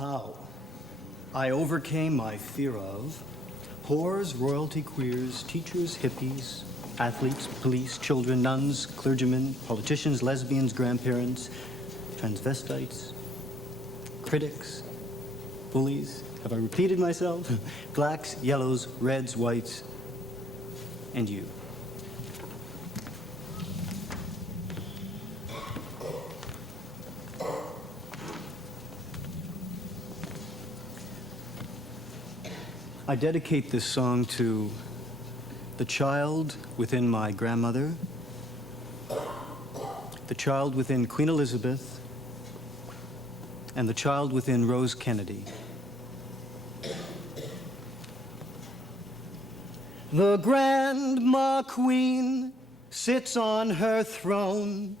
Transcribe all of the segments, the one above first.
how I overcame my fear of whores, royalty, queers, teachers, hippies, athletes, police, children, nuns, clergymen, politicians, lesbians, grandparents, transvestites, critics, bullies. Have I repeated myself? Blacks, yellows, reds, whites, and you. I dedicate this song to the child within my grandmother, the child within Queen Elizabeth, and the child within Rose Kennedy. The Grandma Queen sits on her throne.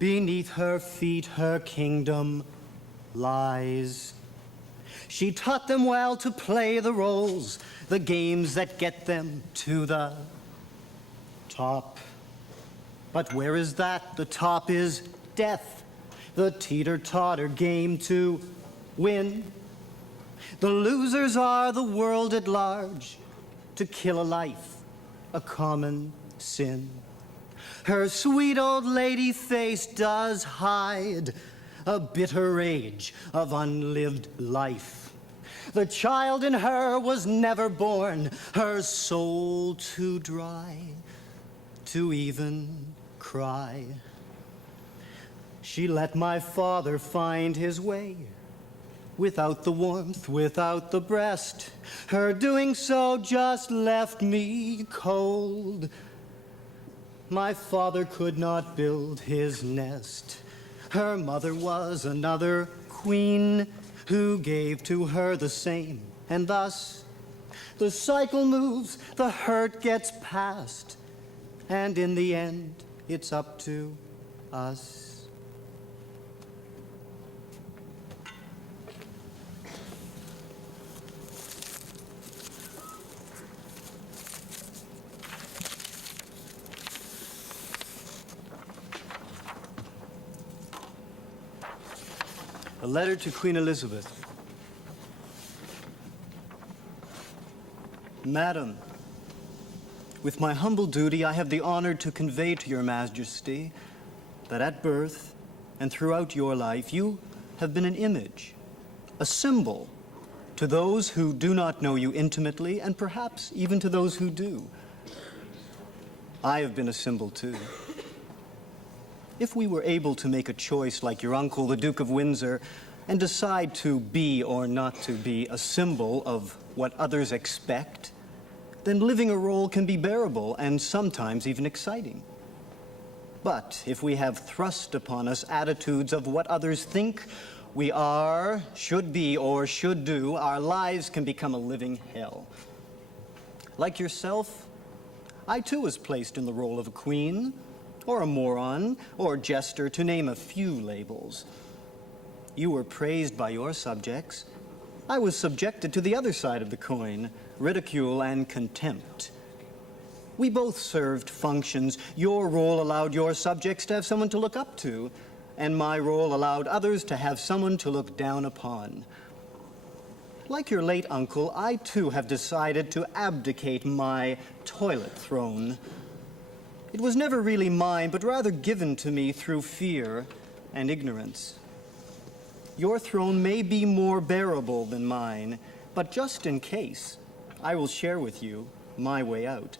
Beneath her feet her kingdom lies. She taught them well to play the roles, the games that get them to the top. But where is that? The top is death, the teeter-totter game to win. The losers are the world at large. To kill a life, a common sin. Her sweet old lady face does hide a bitter rage of unlived life. The child in her was never born, her soul too dry to even cry. She let my father find his way, without the warmth, without the breast. Her doing so just left me cold. My father could not build his nest. Her mother was another queen who gave to her the same, and thus the cycle moves, the hurt gets past, and in the end, it's up to us. A letter to Queen Elizabeth. Madam, with my humble duty, I have the honor to convey to your Majesty that at birth and throughout your life, you have been an image, a symbol to those who do not know you intimately, and perhaps even to those who do. I have been a symbol too. If we were able to make a choice like your uncle, the Duke of Windsor, and decide to be or not to be a symbol of what others expect, then living a role can be bearable and sometimes even exciting. But if we have thrust upon us attitudes of what others think we are, should be, or should do, our lives can become a living hell. Like yourself, I too was placed in the role of a queen, or a moron, or jester, to name a few labels. You were praised by your subjects. I was subjected to the other side of the coin, ridicule and contempt. We both served functions. Your role allowed your subjects to have someone to look up to, and my role allowed others to have someone to look down upon. Like your late uncle, I too have decided to abdicate my toilet throne. It was never really mine, but rather given to me through fear and ignorance. Your throne may be more bearable than mine, but just in case, I will share with you my way out.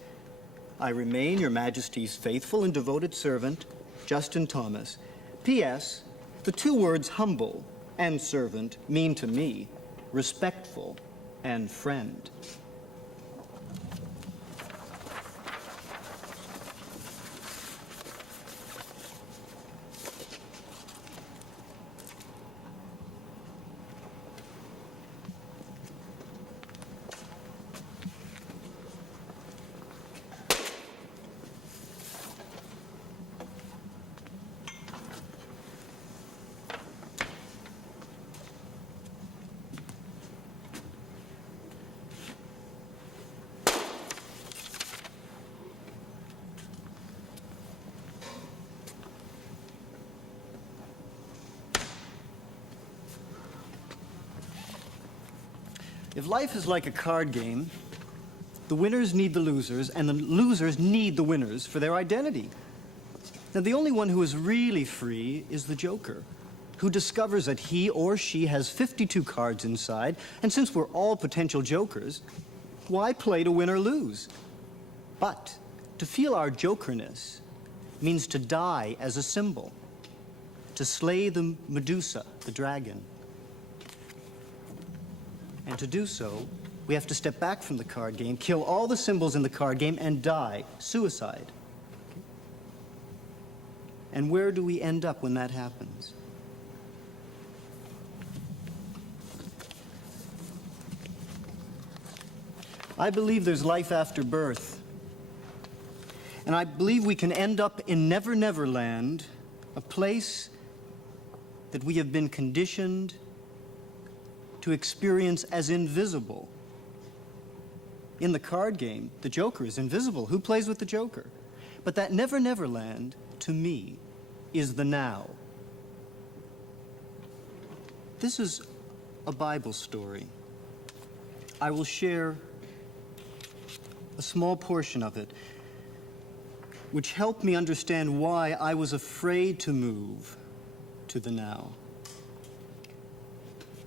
I remain your Majesty's faithful and devoted servant, Justin Thomas. P.S. The two words humble and servant mean to me respectful and friend. If life is like a card game, the winners need the losers, and the losers need the winners for their identity. Now, the only one who is really free is the Joker, who discovers that he or she has 52 cards inside, and since we're all potential jokers, why play to win or lose? But to feel our jokerness means to die as a symbol, to slay the Medusa, the dragon. And to do so, we have to step back from the card game, kill all the symbols in the card game, and die. Suicide. And where do we end up when that happens? I believe there's life after birth. And I believe we can end up in Never Never Land, a place that we have been conditioned to experience as invisible. In the card game, the Joker is invisible. Who plays with the Joker? But that Never Never Land, to me, is the now. This is a Bible story. I will share a small portion of it, which helped me understand why I was afraid to move to the now.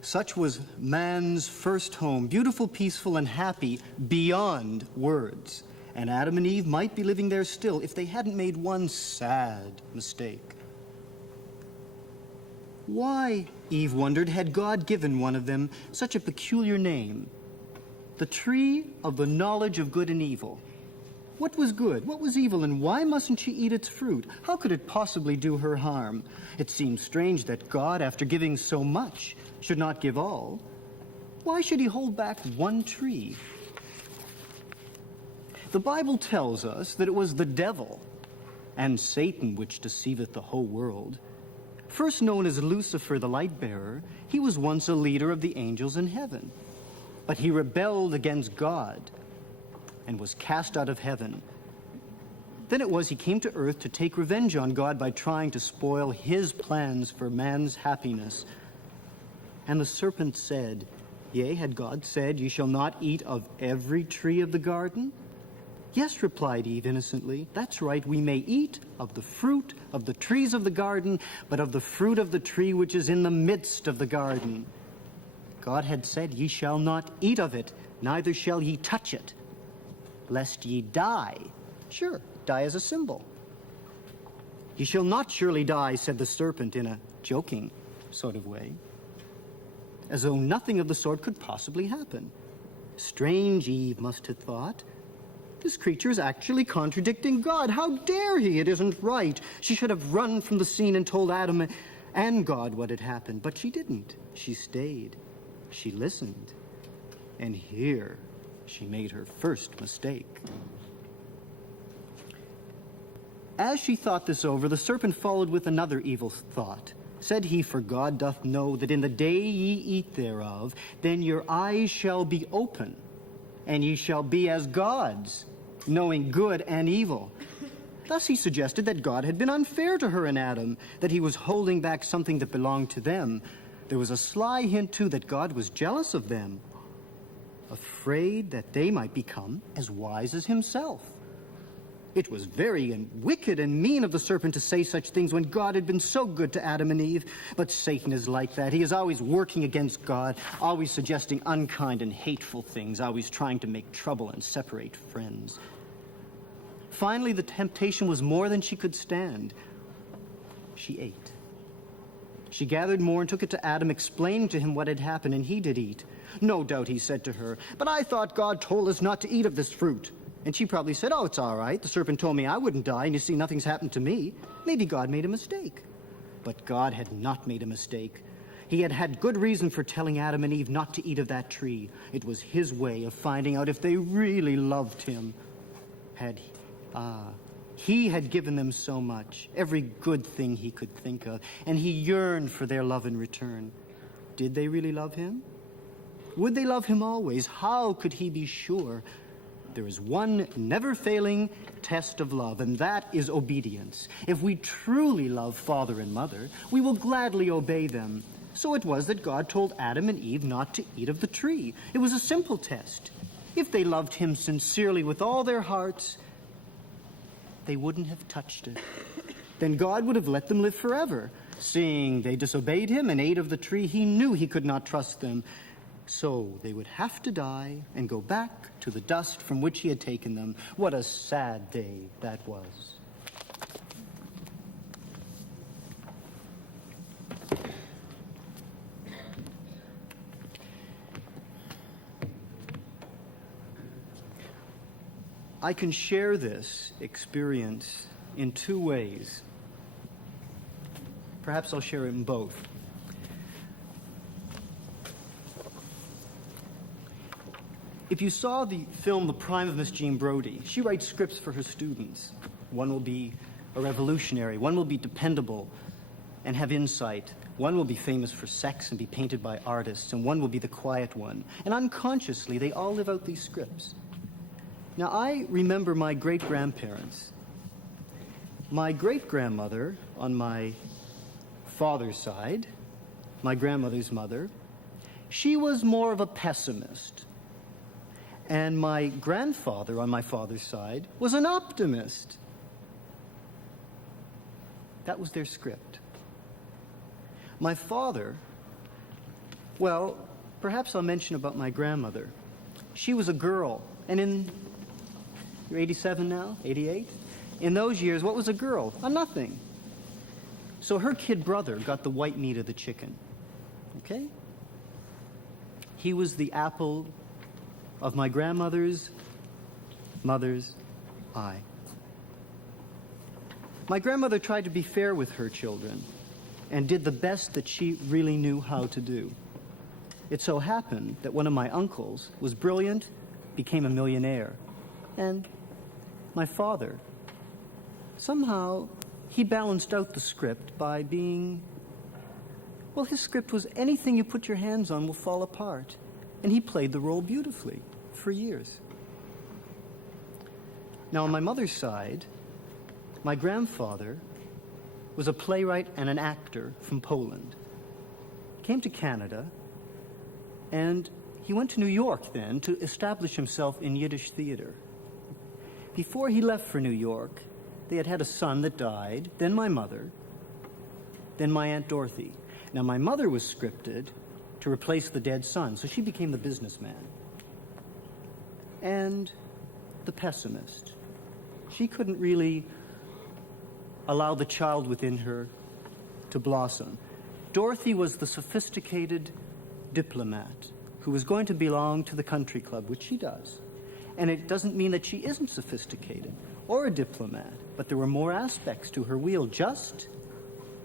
Such was man's first home, beautiful, peaceful, and happy beyond words. And Adam and Eve might be living there still if they hadn't made one sad mistake. Why, Eve wondered, had God given one of them such a peculiar name? The tree of the knowledge of good and evil. What was good? What was evil? And why mustn't she eat its fruit? How could it possibly do her harm? It seems strange that God, after giving so much, should not give all. Why should he hold back one tree? The Bible tells us that it was the devil and Satan which deceiveth the whole world. First known as Lucifer, the light bearer, he was once a leader of the angels in heaven. But he rebelled against God and was cast out of heaven. Then it was he came to earth to take revenge on God by trying to spoil his plans for man's happiness. And the serpent said, Yea, had God said, Ye shall not eat of every tree of the garden? Yes, replied Eve innocently. That's right, we may eat of the fruit of the trees of the garden, but of the fruit of the tree which is in the midst of the garden. God had said, Ye shall not eat of it, neither shall ye touch it, lest ye die. Sure, die as a symbol. Ye shall not surely die, said the serpent in a joking sort of way, as though nothing of the sort could possibly happen. Strange, Eve must have thought. This creature is actually contradicting God. How dare he? It isn't right. She should have run from the scene and told Adam and God what had happened, but she didn't. She stayed. She listened. And here she made her first mistake. As she thought this over, the serpent followed with another evil thought. Said he, For God doth know that in the day ye eat thereof, then your eyes shall be open, and ye shall be as gods, knowing good and evil. Thus he suggested that God had been unfair to her and Adam, that he was holding back something that belonged to them. There was a sly hint, too, that God was jealous of them, afraid that they might become as wise as himself. It was very wicked and mean of the serpent to say such things when God had been so good to Adam and Eve. But Satan is like that. He is always working against God, always suggesting unkind and hateful things, always trying to make trouble and separate friends. Finally, the temptation was more than she could stand. She ate. She gathered more and took it to Adam, explaining to him what had happened, and he did eat. No doubt he said to her, But I thought God told us not to eat of this fruit. And she probably said, Oh, it's all right. The serpent told me I wouldn't die, and you see, nothing's happened to me. Maybe God made a mistake. But God had not made a mistake. He had had good reason for telling Adam and Eve not to eat of that tree. It was his way of finding out if they really loved him. He had given them so much, every good thing he could think of, and he yearned for their love in return. Did they really love him? Would they love him always? How could he be sure? There is one never-failing test of love, and that is obedience. If we truly love father and mother, we will gladly obey them. So it was that God told Adam and Eve not to eat of the tree. It was a simple test. If they loved him sincerely with all their hearts, they wouldn't have touched it. Then God would have let them live forever. Seeing they disobeyed him and ate of the tree, he knew he could not trust them. So they would have to die and go back to the dust from which he had taken them. What a sad day that was. I can share this experience in two ways. Perhaps I'll share it in both. If you saw the film The Prime of Miss Jean Brodie, she writes scripts for her students. One will be a revolutionary, one will be dependable and have insight, one will be famous for sex and be painted by artists, and one will be the quiet one. And unconsciously, they all live out these scripts. Now, I remember my great-grandparents. My great-grandmother on my father's side, my grandmother's mother, she was more of a pessimist. And my grandfather on my father's side was an optimist. That was their script. My father, well, perhaps I'll mention about my grandmother. She was a girl, and you're 87 now, 88? In those years, what was a girl? A nothing. So her kid brother got the white meat of the chicken, okay? He was the apple of my grandmother's mother's eye. My grandmother tried to be fair with her children and did the best that she really knew how to do. It so happened that one of my uncles was brilliant, became a millionaire, and my father, somehow, he balanced out the script by being, well, his script was anything you put your hands on will fall apart. And he played the role beautifully for years. Now, on my mother's side, my grandfather was a playwright and an actor from Poland. He came to Canada, and he went to New York then to establish himself in Yiddish theater. Before he left for New York, they had had a son that died, then my mother, then my Aunt Dorothy. Now, my mother was scripted to replace the dead son, so she became the businessman. And the pessimist. She couldn't really allow the child within her to blossom. Dorothy was the sophisticated diplomat who was going to belong to the country club, which she does. And it doesn't mean that she isn't sophisticated or a diplomat, but there were more aspects to her wheel, just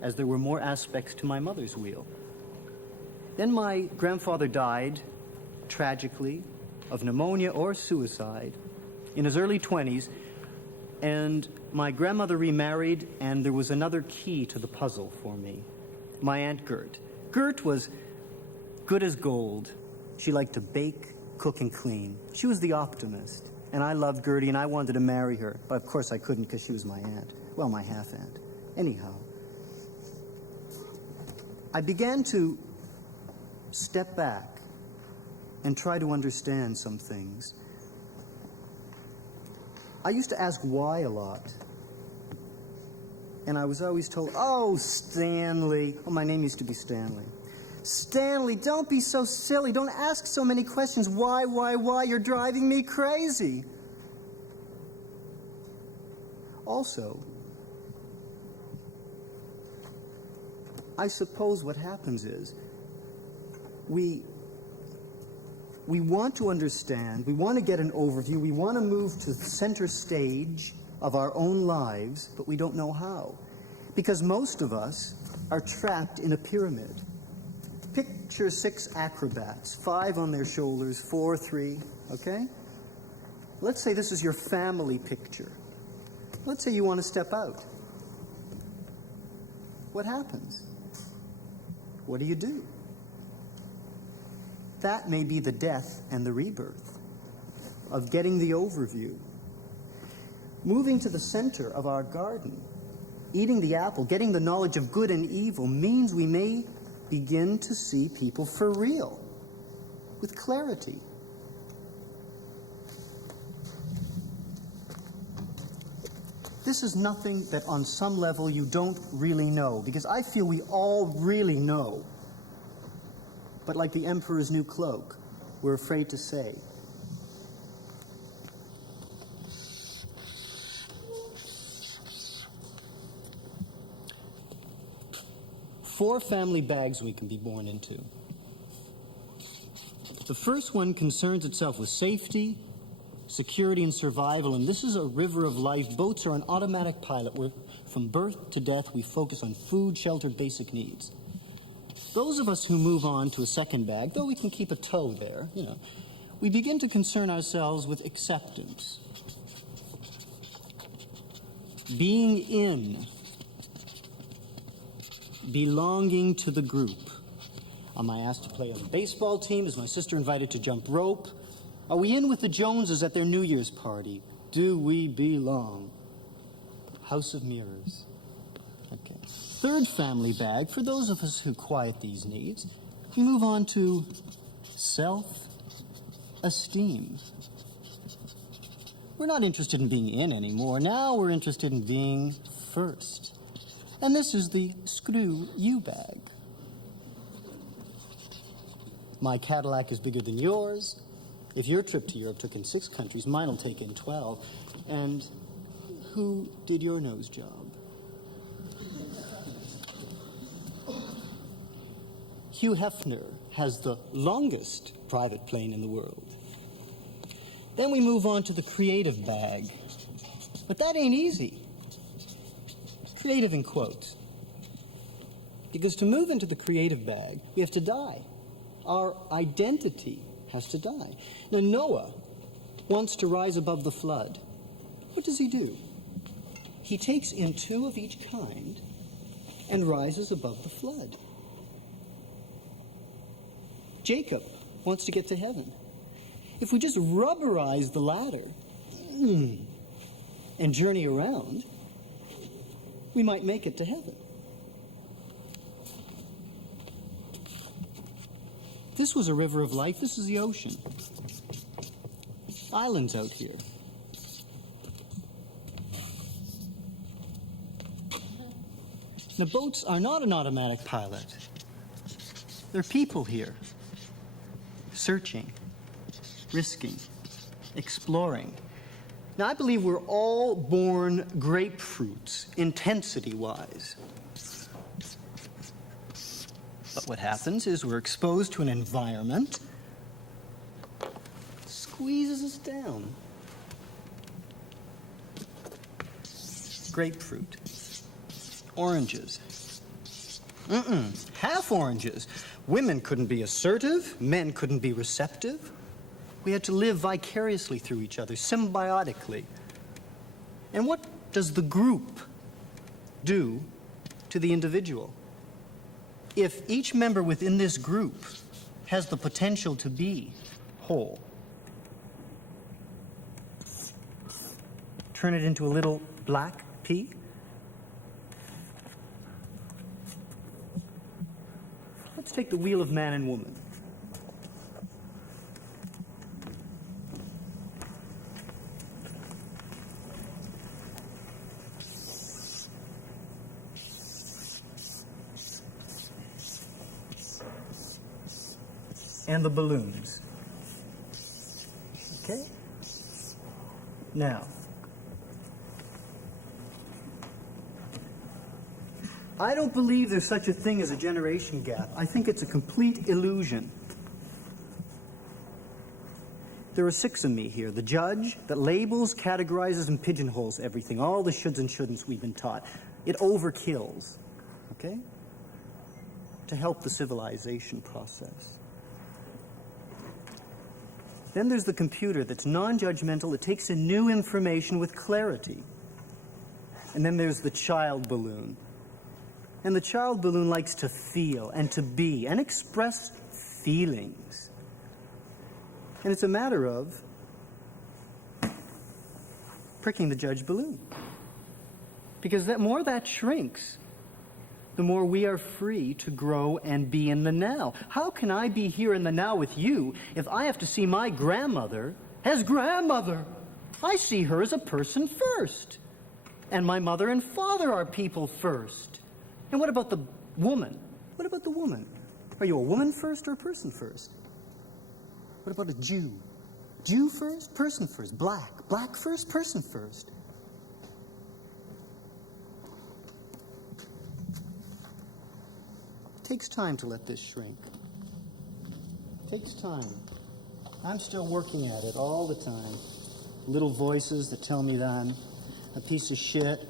as there were more aspects to my mother's wheel. Then my grandfather died, tragically, of pneumonia or suicide in his early 20s, and my grandmother remarried, and there was another key to the puzzle for me. My Aunt Gert. Gert was good as gold. She liked to bake, cook, and clean. She was the optimist, and I loved Gertie, and I wanted to marry her, but of course I couldn't because she was my aunt. Well, my half-aunt. Anyhow, I began to step back and try to understand some things. I used to ask why a lot. And I was always told, oh, Stanley. Oh, my name used to be Stanley. Stanley, don't be so silly. Don't ask so many questions. Why? You're driving me crazy. Also, I suppose what happens is we want to understand, we want to get an overview, we want to move to the center stage of our own lives, but we don't know how. Because most of us are trapped in a pyramid. Picture 6 acrobats, 5 on their shoulders, 4, 3, okay? Let's say this is your family picture. Let's say you want to step out. What happens? What do? That may be the death and the rebirth of getting the overview. Moving to the center of our garden, eating the apple, getting the knowledge of good and evil means we may begin to see people for real, with clarity. This is nothing that on some level you don't really know, because I feel we all really know. But like the emperor's new cloak, we're afraid to say. Four family bags we can be born into. The first one concerns itself with safety, security, and survival, and this is a river of life. Boats are an automatic pilot where from birth to death we focus on food, shelter, basic needs. Those of us who move on to a second bag, though we can keep a toe there, we begin to concern ourselves with acceptance. Being in, belonging to the group. Am I asked to play on the baseball team? Is my sister invited to jump rope? Are we in with the Joneses at their New Year's party? Do we belong? House of Mirrors. Okay. Third family bag, for those of us who quiet these needs, we move on to self-esteem. We're not interested in being in anymore. Now we're interested in being first. And this is the screw you bag. My Cadillac is bigger than yours. If your trip to Europe took in 6 countries, mine will take in 12. And who did your nose job? Hugh Hefner has the longest private plane in the world. Then we move on to the creative bag. But that ain't easy. Creative in quotes. Because to move into the creative bag, we have to die. Our identity has to die. Now, Noah wants to rise above the flood. What does he do? He takes in 2 of each kind and rises above the flood. Jacob wants to get to heaven. If we just rubberize the ladder and journey around, we might make it to heaven. This was a river of life. This is the ocean. Islands out here. Now, boats are not an automatic pilot. There are people here, searching, risking, exploring. Now, I believe we're all born grapefruits, intensity-wise. But what happens is we're exposed to an environment, squeezes us down. Grapefruit. Oranges. Half oranges. Women couldn't be assertive, men couldn't be receptive. We had to live vicariously through each other, symbiotically. And what does the group do to the individual? If each member within this group has the potential to be whole, turn it into a little black pea. Let's take the wheel of man and woman. And the balloons. Okay? Now, I don't believe there's such a thing as a generation gap. I think it's a complete illusion. There are 6 of me here. The judge that labels, categorizes, and pigeonholes everything. All the shoulds and shouldn'ts we've been taught. It overkills. Okay? To help the civilization process. Then there's the computer that's non-judgmental. It takes in new information with clarity. And then there's the child balloon. And the child balloon likes to feel and to be and express feelings. And it's a matter of pricking the judge balloon. Because the more that shrinks, the more we are free to grow and be in the now. How can I be here in the now with you if I have to see my grandmother as grandmother? I see her as a person first. And my mother and father are people first. And what about the woman? What about the woman? Are you a woman first or a person first? What about a Jew? Jew first, person first. Black. Black first, person first. It takes time to let this shrink. It takes time. I'm still working at it all the time. Little voices that tell me that I'm a piece of shit,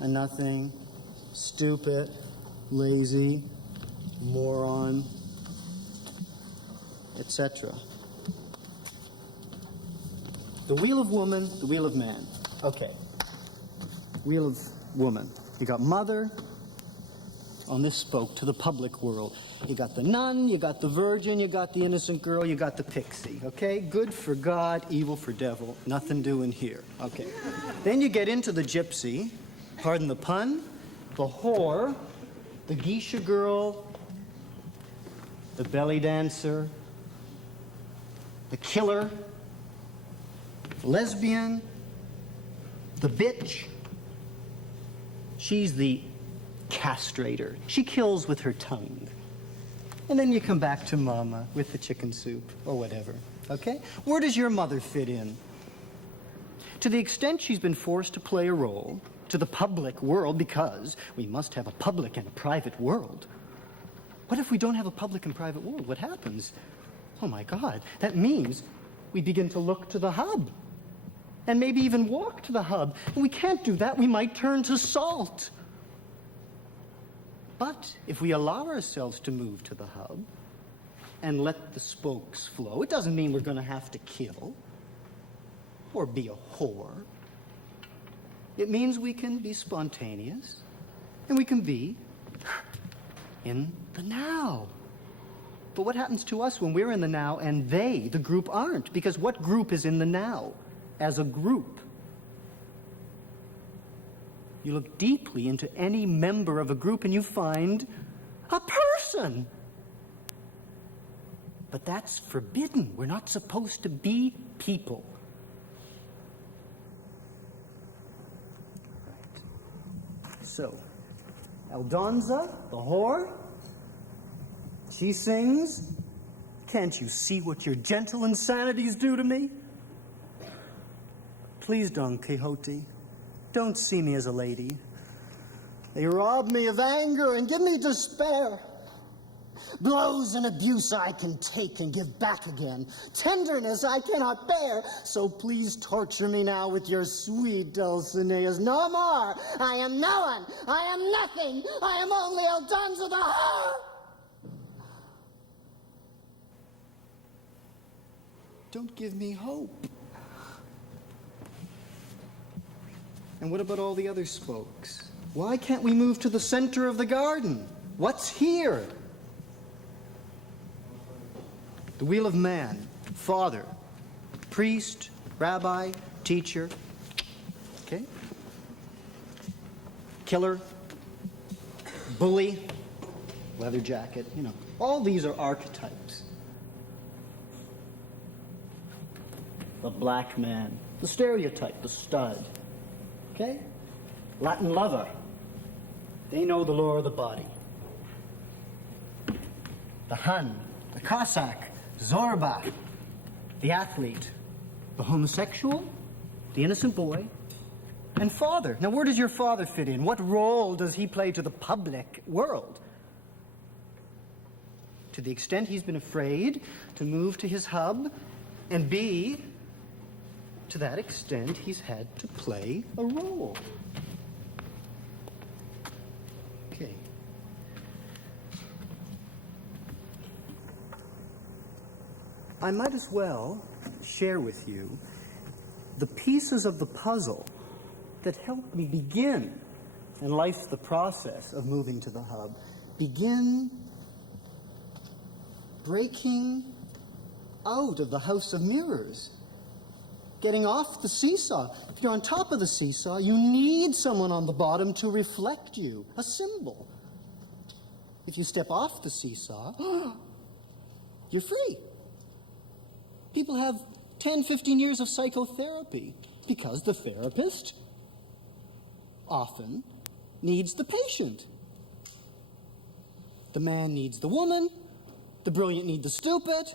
a nothing, stupid, lazy, moron, etc. The wheel of woman, the wheel of man. Okay. Wheel of woman. You got mother. On this spoke to the public world. You got the nun, you got the virgin, you got the innocent girl, you got the pixie, okay? Good for God, evil for devil, nothing doing here, okay? Then you get into the gypsy, pardon the pun, the whore, the geisha girl, the belly dancer, the killer, the lesbian, the bitch. She's the castrator. She kills with her tongue. And then you come back to mama with the chicken soup or whatever, okay? Where does your mother fit in? To the extent she's been forced to play a role to the public world, because we must have a public and a private world. What if we don't have a public and private world? What happens? Oh my God, that means we begin to look to the hub and maybe even walk to the hub. And we can't do that. We might turn to salt. But if we allow ourselves to move to the hub and let the spokes flow, it doesn't mean we're going to have to kill or be a whore. It means we can be spontaneous and we can be in the now. But what happens to us when we're in the now and they, the group, aren't? Because what group is in the now as a group? You look deeply into any member of a group and you find a person. But that's forbidden. We're not supposed to be people. Right. So, Aldonza, the whore, she sings, "Can't you see what your gentle insanities do to me? Please, Don Quixote, don't see me as a lady. They rob me of anger and give me despair. Blows and abuse I can take and give back again. Tenderness I cannot bear. So please torture me now with your sweet Dulcineas. No more. I am no one. I am nothing. I am only Aldonza the whore." Don't give me hope. And what about all the other spokes? Why can't we move to the center of the garden? What's here? The wheel of man, father, priest, rabbi, teacher, okay? Killer, bully, leather jacket, you know. All these are archetypes. The black man, the stereotype, the stud, okay? Latin lover, they know the lore of the body. The Hun, the Cossack, Zorba, the athlete, the homosexual, the innocent boy, and father. Now, where does your father fit in? What role does he play to the public world? To the extent he's been afraid to move to his hub and be, to that extent, he's had to play a role. Okay. I might as well share with you the pieces of the puzzle that helped me begin in life the process of moving to the hub. Begin breaking out of the house of mirrors. Getting off the seesaw. If you're on top of the seesaw, you need someone on the bottom to reflect you, a symbol. If you step off the seesaw, you're free. People have 10, 15 years of psychotherapy because the therapist often needs the patient. The man needs the woman, the brilliant need the stupid.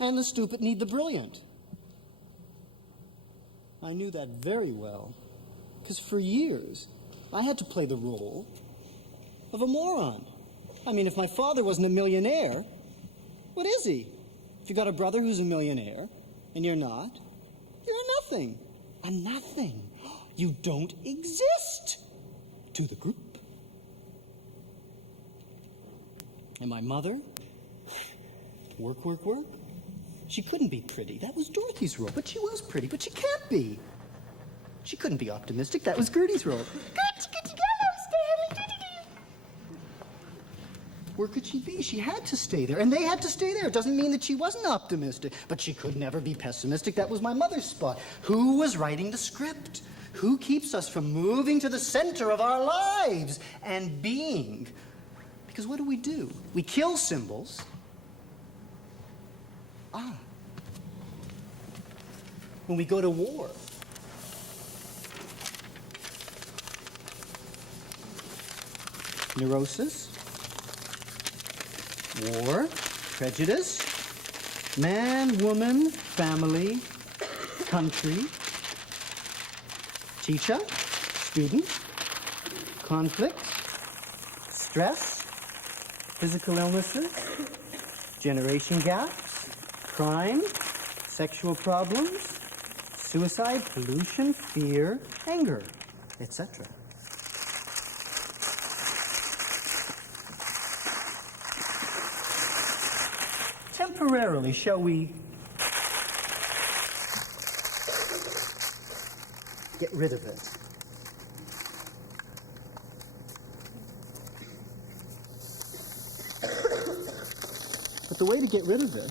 And the stupid need the brilliant. I knew that very well, because for years I had to play the role of a moron. I mean, if my father wasn't a millionaire, what is he? If you got a brother who's a millionaire and you're not, you're a nothing. A nothing. You don't exist to the group. And my mother, work, work, work. She couldn't be pretty. That was Dorothy's role. But she was pretty, but she can't be. She couldn't be optimistic. That was Gertie's role. Where could she be? She had to stay there, and they had to stay there. It doesn't mean that she wasn't optimistic, but she could never be pessimistic. That was my mother's spot. Who was writing the script? Who keeps us from moving to the center of our lives and being? Because what do? We kill symbols. When we go to war. Neurosis, war, prejudice, man, woman, family, country, teacher, student, conflict, stress, physical illnesses, generation gaps, crime, sexual problems, suicide, pollution, fear, anger, etc. Temporarily, shall we get rid of it? But the way to get rid of it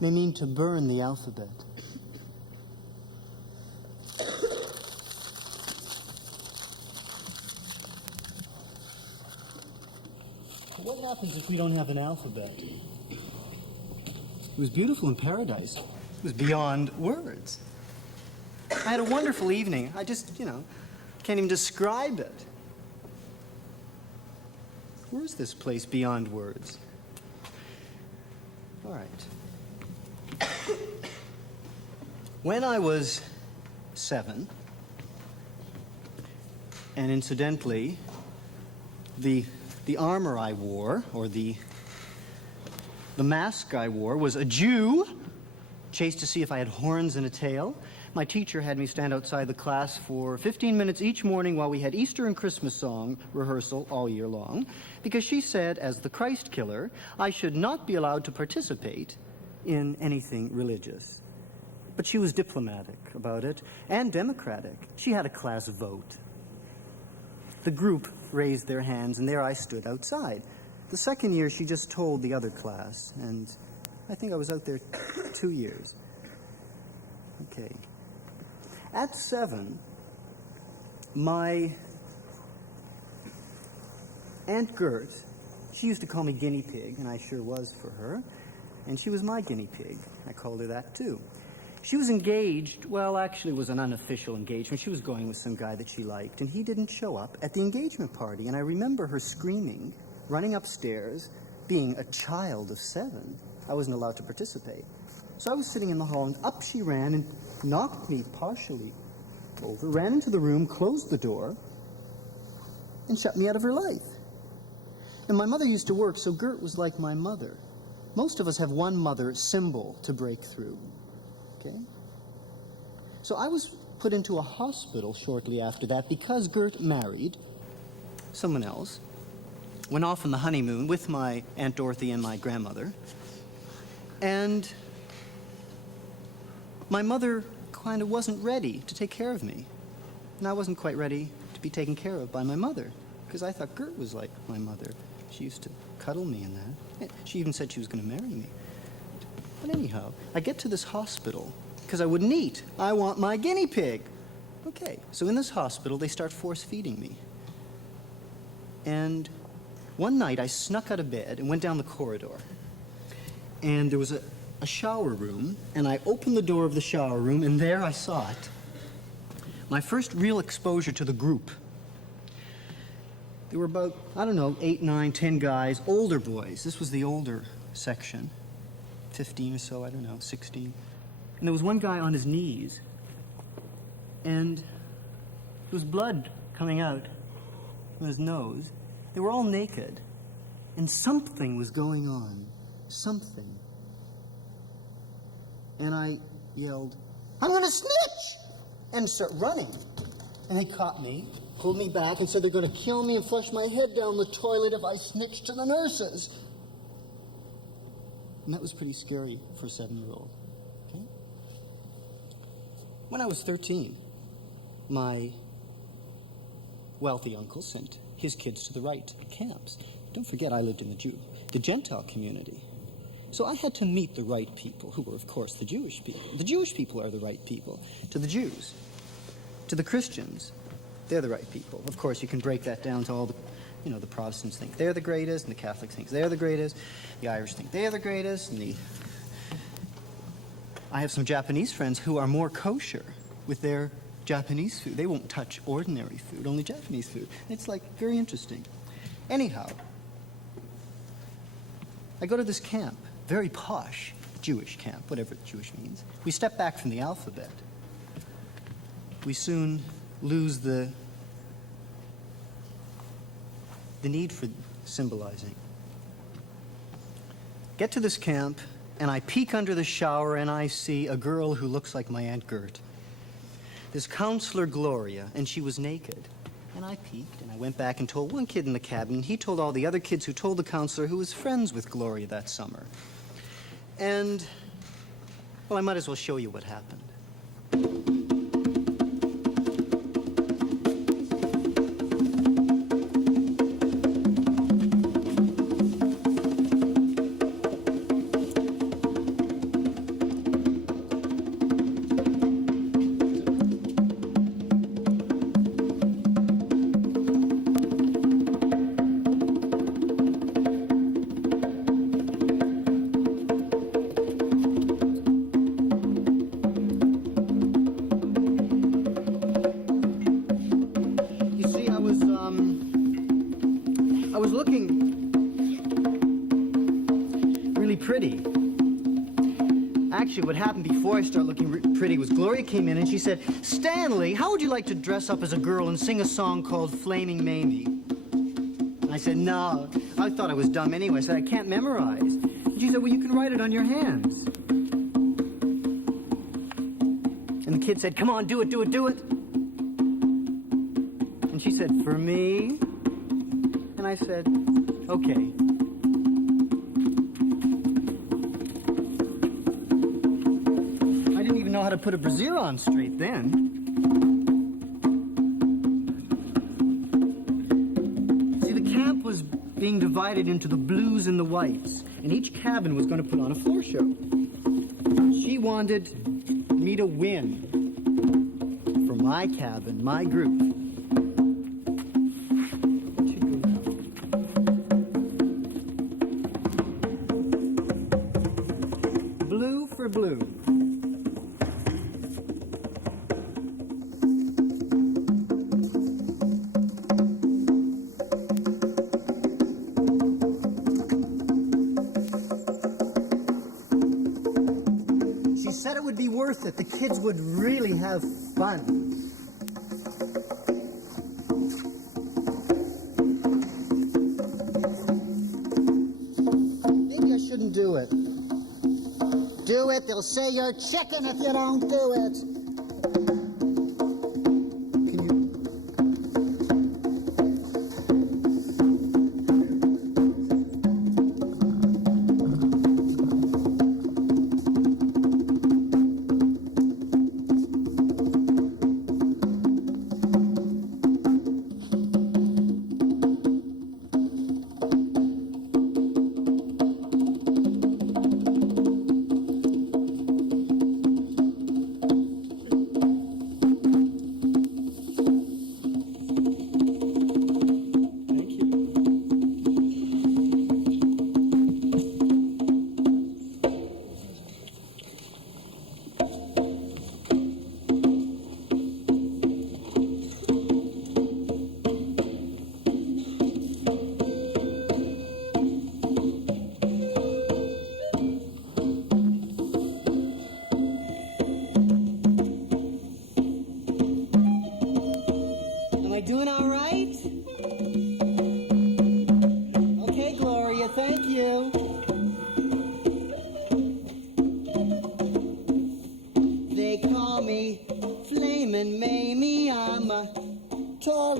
may mean to burn the alphabet. What happens if we don't have an alphabet? It was beautiful in paradise. It was beyond words. I had a wonderful evening. I just, can't even describe it. Where is this place beyond words? All right. When I was 7, and incidentally, the armor I wore, or the mask I wore, was a Jew, chased to see if I had horns and a tail. My teacher had me stand outside the class for 15 minutes each morning while we had Easter and Christmas song rehearsal all year long, because she said, as the Christ killer, I should not be allowed to participate in anything religious. But she was diplomatic about it, and democratic. She had a class vote. The group raised their hands, and there I stood outside. The second year, she just told the other class, and I think I was out there 2 years. Okay. At 7, my Aunt Gert, she used to call me guinea pig, and I sure was for her, and she was my guinea pig. I called her that, too. She was engaged, well, actually it was an unofficial engagement. She was going with some guy that she liked, and he didn't show up at the engagement party. And I remember her screaming, running upstairs, being a child of 7. I wasn't allowed to participate. So I was sitting in the hall, and up she ran and knocked me partially over, ran into the room, closed the door, and shut me out of her life. And my mother used to work, so Gert was like my mother. Most of us have one mother symbol to break through. Okay? So I was put into a hospital shortly after that because Gert married someone else, went off on the honeymoon with my Aunt Dorothy and my grandmother, and my mother kind of wasn't ready to take care of me. And I wasn't quite ready to be taken care of by my mother, because I thought Gert was like my mother. She used to cuddle me and that. She even said she was going to marry me. But anyhow, I get to this hospital because I wouldn't eat. I want my guinea pig. Okay, so in this hospital, they start force-feeding me. And one night, I snuck out of bed and went down the corridor. And there was a shower room, and I opened the door of the shower room, and there I saw it. My first real exposure to the group. There were about, I don't know, 8, 9, 10 guys, older boys. This was the older section. 15 or so, I don't know, 16. And there was one guy on his knees. And there was blood coming out from his nose. They were all naked. And something was going on. Something. And I yelled, "I'm gonna snitch!" and start running. And they caught me, pulled me back, and said they're gonna kill me and flush my head down the toilet if I snitched to the nurses. And that was pretty scary for a 7-year-old. Okay? When I was 13, my wealthy uncle sent his kids to the right camps. Don't forget, I lived in the Gentile community. So I had to meet the right people, who were, of course, the Jewish people. The Jewish people are the right people to the Jews. To the Christians, they're the right people. Of course, you can break that down to all the, the Protestants think they're the greatest, and the Catholics think they're the greatest, the Irish think they're the greatest, and I have some Japanese friends who are more kosher with their Japanese food. They won't touch ordinary food, only Japanese food. It's like very interesting. Anyhow, I go to this camp, very posh Jewish camp, whatever Jewish means. We step back from the alphabet. We soon lose the need for symbolizing. Get to this camp, and I peek under the shower, and I see a girl who looks like my Aunt Gert. This counselor, Gloria, and she was naked. And I peeked, and I went back and told one kid in the cabin, and he told all the other kids who told the counselor who was friends with Gloria that summer. And, well, I might as well show you what happened. I was looking really pretty. Actually, what happened before I started looking pretty was Gloria came in and she said, "Stanley, how would you like to dress up as a girl and sing a song called Flaming Mamie?" And I said, "No." I thought I was dumb anyway. I said, "I can't memorize." And she said, "Well, you can write it on your hands." And the kid said, "Come on, do it, do it, do it." And she said, "For me?" And I said, "Okay." I didn't even know how to put a brassiere on straight then. See, the camp was being divided into the blues and the whites, and each cabin was going to put on a floor show. She wanted me to win for my cabin, my group. Blue for blue. She said it would be worth it. The kids would really have fun. Maybe I shouldn't do it. Do it, they'll say you're chicken if you don't do it. Can you?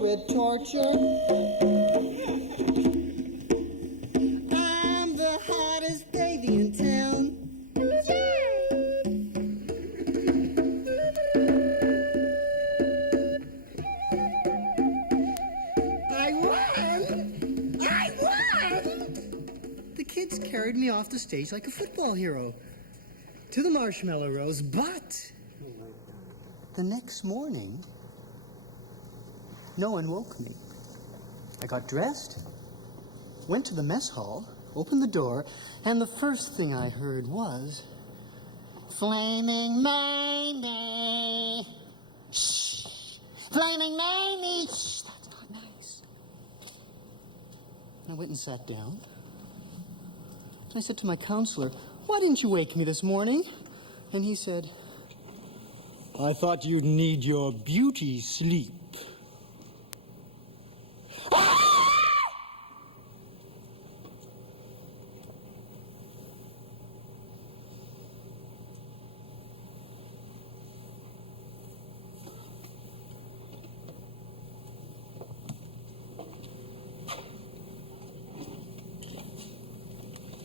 cigarette torture. I'm the hottest baby in town. I won! The kids carried me off the stage like a football hero to the Marshmallow Rows, but the next morning, no one woke me. I got dressed, went to the mess hall, opened the door, and the first thing I heard was, "Flaming Mamie! Shh! Flaming Mamie! Shh! That's not nice." And I went and sat down. And I said to my counselor, "Why didn't you wake me this morning?" And he said, "I thought you'd need your beauty sleep."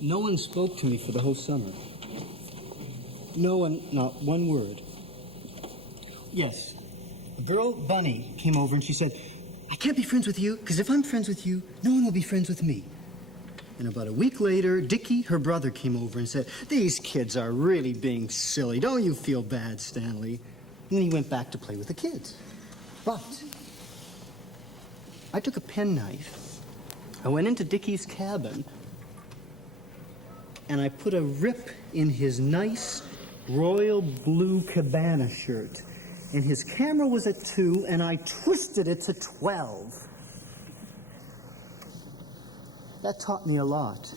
No one spoke to me for the whole summer. No one, not one word. Yes, a girl, Bunny, came over and she said, "I can't be friends with you, because if I'm friends with you, no one will be friends with me." And about a week later, Dickie, her brother, came over and said, "These kids are really being silly. Don't you feel bad, Stanley?" And then he went back to play with the kids. But I took a penknife, I went into Dickie's cabin, and I put a rip in his nice royal blue cabana shirt. And his camera was at 2, and I twisted it to 12. That taught me a lot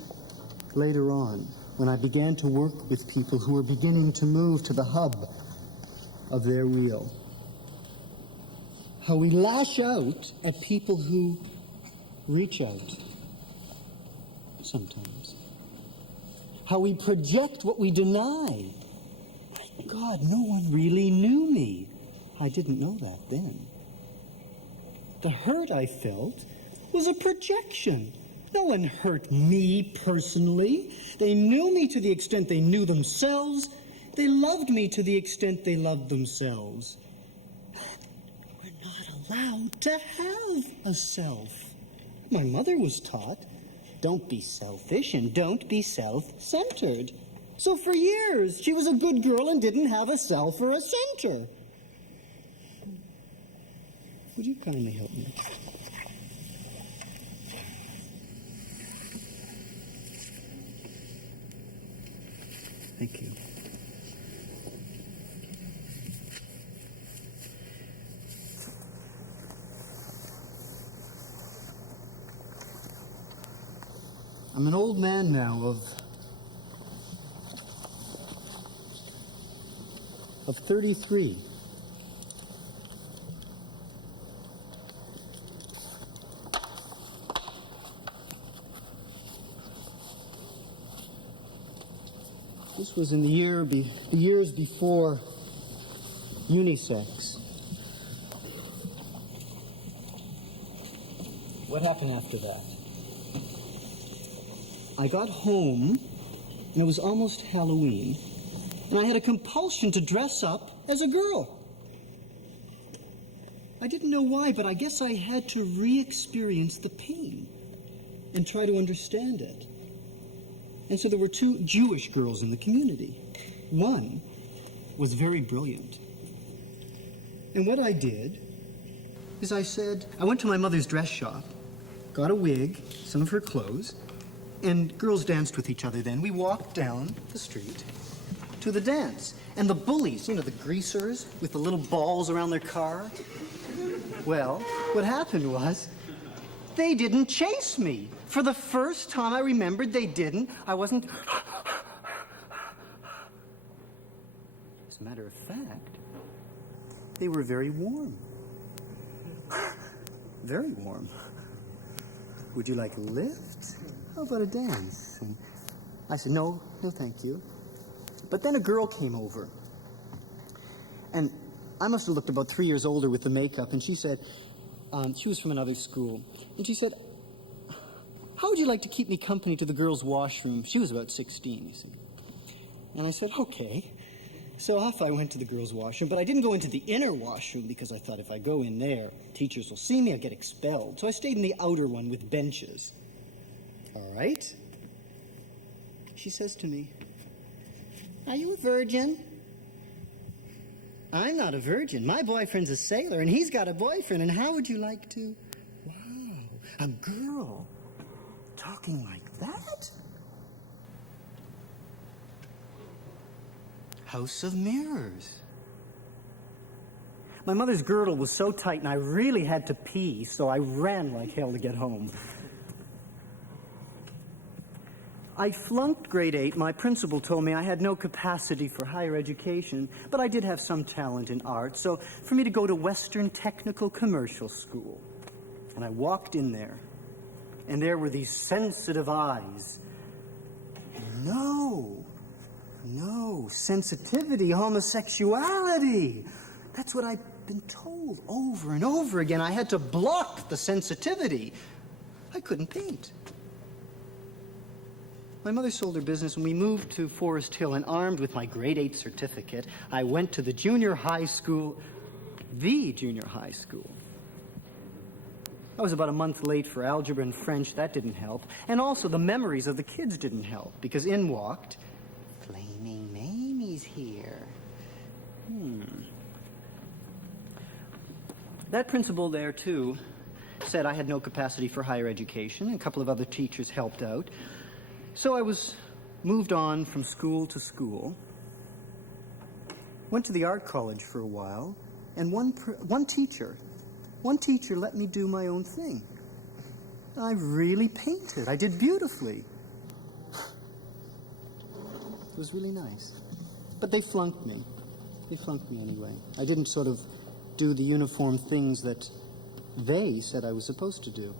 later on, when I began to work with people who were beginning to move to the hub of their wheel. How we lash out at people who reach out sometimes. How we project what we deny. My God, no one really knew me. I didn't know that then. The hurt I felt was a projection. No one hurt me personally. They knew me to the extent they knew themselves. They loved me to the extent they loved themselves. We're not allowed to have a self. My mother was taught, don't be selfish and don't be self-centered. So for years, she was a good girl and didn't have a self or a center. Would you kindly help me? Thank you. I'm an old man now of 33. This was in the years before unisex. What happened after that? I got home, and it was almost Halloween, and I had a compulsion to dress up as a girl. I didn't know why, but I guess I had to re-experience the pain and try to understand it. And so there were 2 Jewish girls in the community. One was very brilliant. And what I did is I went to my mother's dress shop, got a wig, some of her clothes, and girls danced with each other then. We walked down the street to the dance. And the bullies, the greasers with the little balls around their car. Well, what happened was, they didn't chase me. For the first time I remembered they didn't. I wasn't... As a matter of fact, they were very warm. Very warm. Would you like a lift? How about a dance? And I said, no, thank you. But then a girl came over. And I must have looked about 3 years older with the makeup, and she said, She was from another school. And she said, how would you like to keep me company to the girls' washroom? She was about 16, you see. And I said, okay. So off I went to the girls' washroom, but I didn't go into the inner washroom because I thought if I go in there, teachers will see me, I'll get expelled. So I stayed in the outer one with benches. All right. She says to me, are you a virgin? I'm not a virgin. My boyfriend's a sailor, and he's got a boyfriend, and how would you like to? Wow, a girl talking like that? House of Mirrors. My mother's girdle was so tight, and I really had to pee, so I ran like hell to get home. I flunked grade 8. My principal told me I had no capacity for higher education, but I did have some talent in art, so for me to go to Western Technical Commercial School. And I walked in there, and there were these sensitive eyes. No, sensitivity, homosexuality. That's what I've been told over and over again. I had to block the sensitivity. I couldn't paint. My mother sold her business and we moved to Forest Hill, and armed with my grade 8 certificate, I went to the junior high school. I was about a month late for algebra and French. That didn't help. And also the memories of the kids didn't help, because in walked Flaming Mamie's here. That principal there, too, said I had no capacity for higher education, and a couple of other teachers helped out. So I was moved on from school to school, went to the art college for a while, and one teacher let me do my own thing. I really painted. I did beautifully. It was really nice. But they flunked me. They flunked me anyway. I didn't sort of do the uniform things that they said I was supposed to do.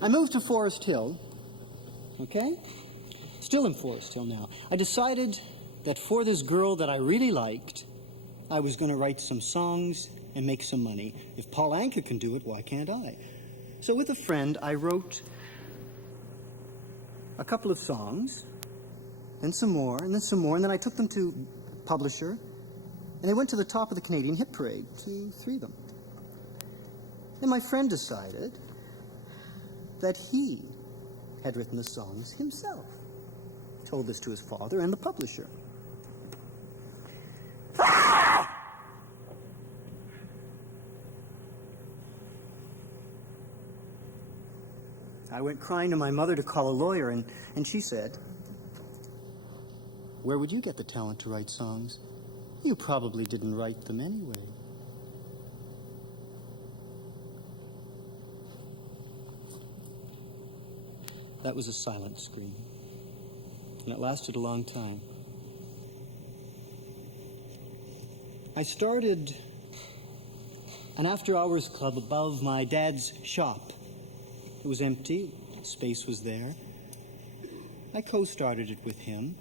I moved to Forest Hill. Okay? Still in Forest Hill now. I decided that for this girl that I really liked, I was going to write some songs and make some money. If Paul Anka can do it, why can't I? So with a friend, I wrote a couple of songs, then some more, and then some more, and then I took them to publisher, and they went to the top of the Canadian Hit Parade, 3 of them. And my friend decided that he had written the songs himself. Told this to his father and the publisher. I went crying to my mother to call a lawyer, and she said, where would you get the talent to write songs? You probably didn't write them anyway. That was a silent scream, and it lasted a long time. I started an after-hours club above my dad's shop. It was empty, space was there. I co-started it with him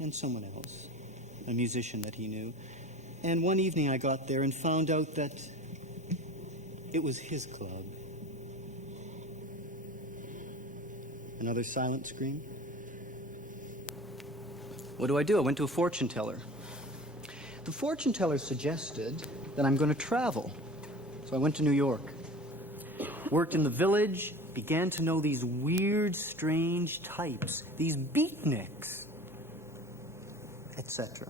and someone else, a musician that he knew. And one evening I got there and found out that it was his club. Another silent scream. What do? I went to a fortune teller. The fortune teller suggested that I'm going to travel. So I went to New York. Worked in the village, began to know these weird, strange types, these beatniks, etc.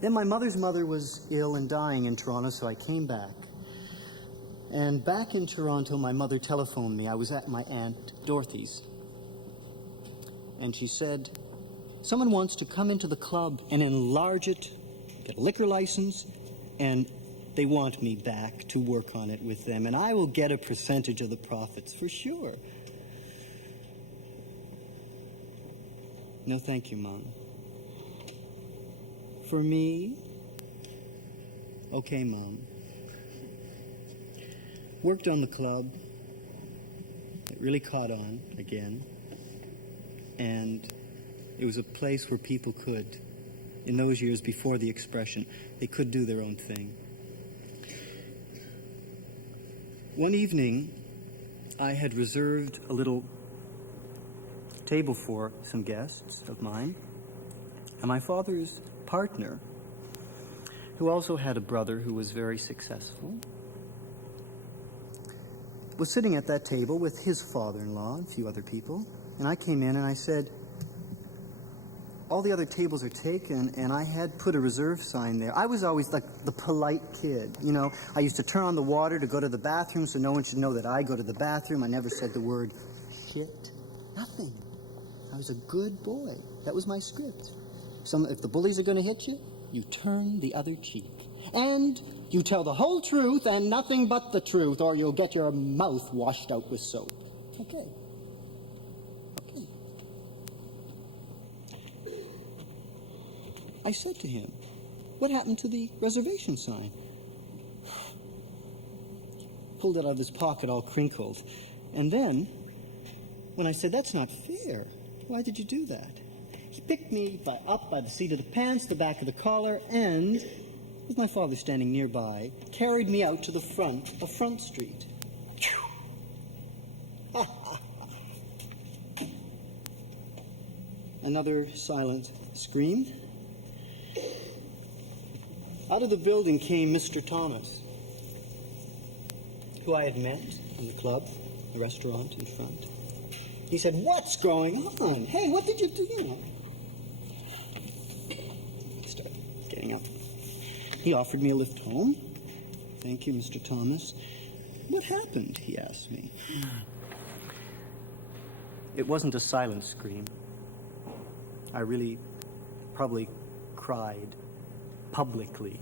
Then my mother's mother was ill and dying in Toronto, so I came back. And back in Toronto, my mother telephoned me. I was at my Aunt Dorothy's. And she said, someone wants to come into the club and enlarge it, get a liquor license, and they want me back to work on it with them, and I will get a percentage of the profits for sure. No, thank you, Mom. For me? Okay, Mom. Worked on the club. It really caught on again. And it was a place where people could, in those years before the expression, they could do their own thing. One evening, I had reserved a little table for some guests of mine, and my father's partner, who also had a brother who was very successful, was sitting at that table with his father-in-law and a few other people, and I came in and I said, all the other tables are taken, and I had put a reserve sign there. I was always like the polite kid, you know. I used to turn on the water to go to the bathroom so no one should know that I go to the bathroom. I never said the word shit. Nothing. I was a good boy. That was my script. If the bullies are going to hit you, you turn the other cheek. And you tell the whole truth and nothing but the truth, or you'll get your mouth washed out with soap. Okay. I said to him, what happened to the reservation sign? Pulled it out of his pocket all crinkled. And then, when I said, that's not fair, why did you do that? He picked me up by the seat of the pants, the back of the collar, and, with my father standing nearby, carried me out to the front of Front Street. Another silent scream. Out of the building came Mr. Thomas, who I had met in the club, the restaurant in front. He said, what's going on? Hey, what did you do? Started getting up. He offered me a lift home. Thank you, Mr. Thomas. What happened? He asked me. It wasn't a silent scream. I really probably cried publicly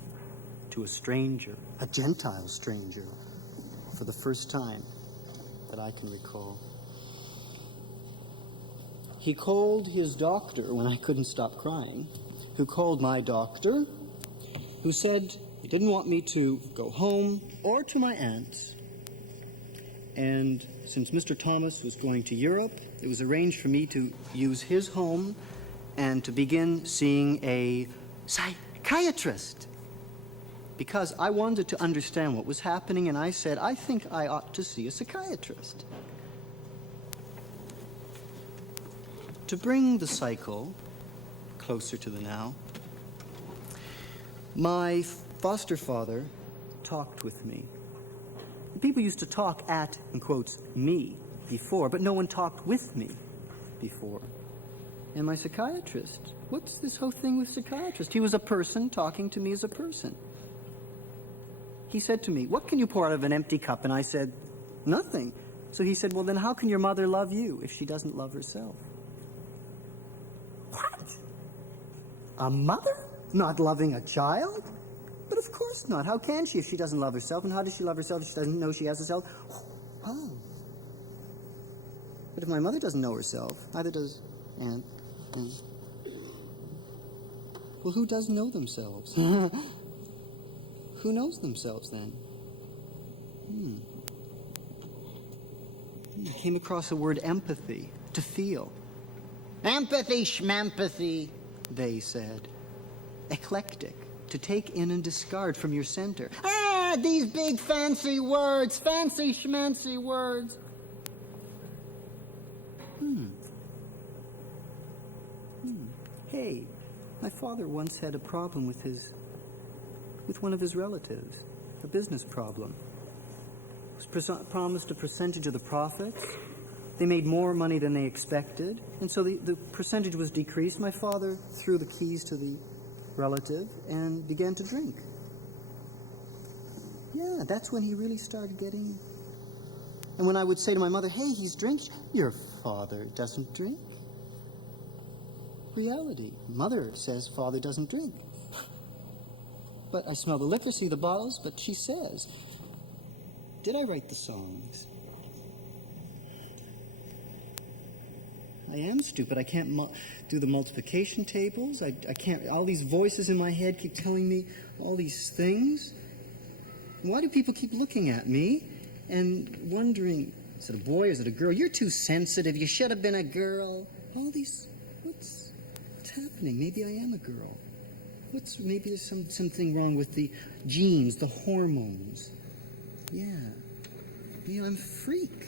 to a stranger, a Gentile stranger, for the first time that I can recall. He called his doctor when I couldn't stop crying, who called my doctor, who said he didn't want me to go home or to my aunt's. And since Mr. Thomas was going to Europe, it was arranged for me to use his home and to begin seeing a psychiatrist, because I wanted to understand what was happening, and I said, I think I ought to see a psychiatrist. To bring the cycle closer to the now, my foster father talked with me. People used to talk at, in quotes, me before, but no one talked with me before. And my psychiatrist, what's this whole thing with psychiatrist? He was a person talking to me as a person. He said to me, what can you pour out of an empty cup? And I said, nothing. So he said, well, then how can your mother love you if she doesn't love herself? What? A mother not loving a child? But of course not. How can she if she doesn't love herself? And how does she love herself if she doesn't know she has herself? Oh. But if my mother doesn't know herself, neither does Aunt. Well, who does know themselves? Who knows themselves then? I came across the word empathy, to feel. Empathy, schmempathy, they said. Eclectic, to take in and discard from your center. Ah, these big fancy words, fancy schmancy words. Hey, my father once had a problem with one of his relatives, a business problem. He was promised a percentage of the profits. They made more money than they expected, and so the percentage was decreased. My father threw the keys to the relative and began to drink. Yeah, that's when he really started getting... And when I would say to my mother, hey, he's drinking, your father doesn't drink. Reality. Mother says father doesn't drink. But I smell the liquor, see the bottles, but she says, did I write the songs? I am stupid. I can't do the multiplication tables. I can't, all these voices in my head keep telling me all these things. Why do people keep looking at me and wondering, is it a boy, is it a girl? You're too sensitive. You should have been a girl. All these, what's happening? Maybe I am a girl. Maybe there's something wrong with the genes, the hormones. Yeah. You know, I'm a freak.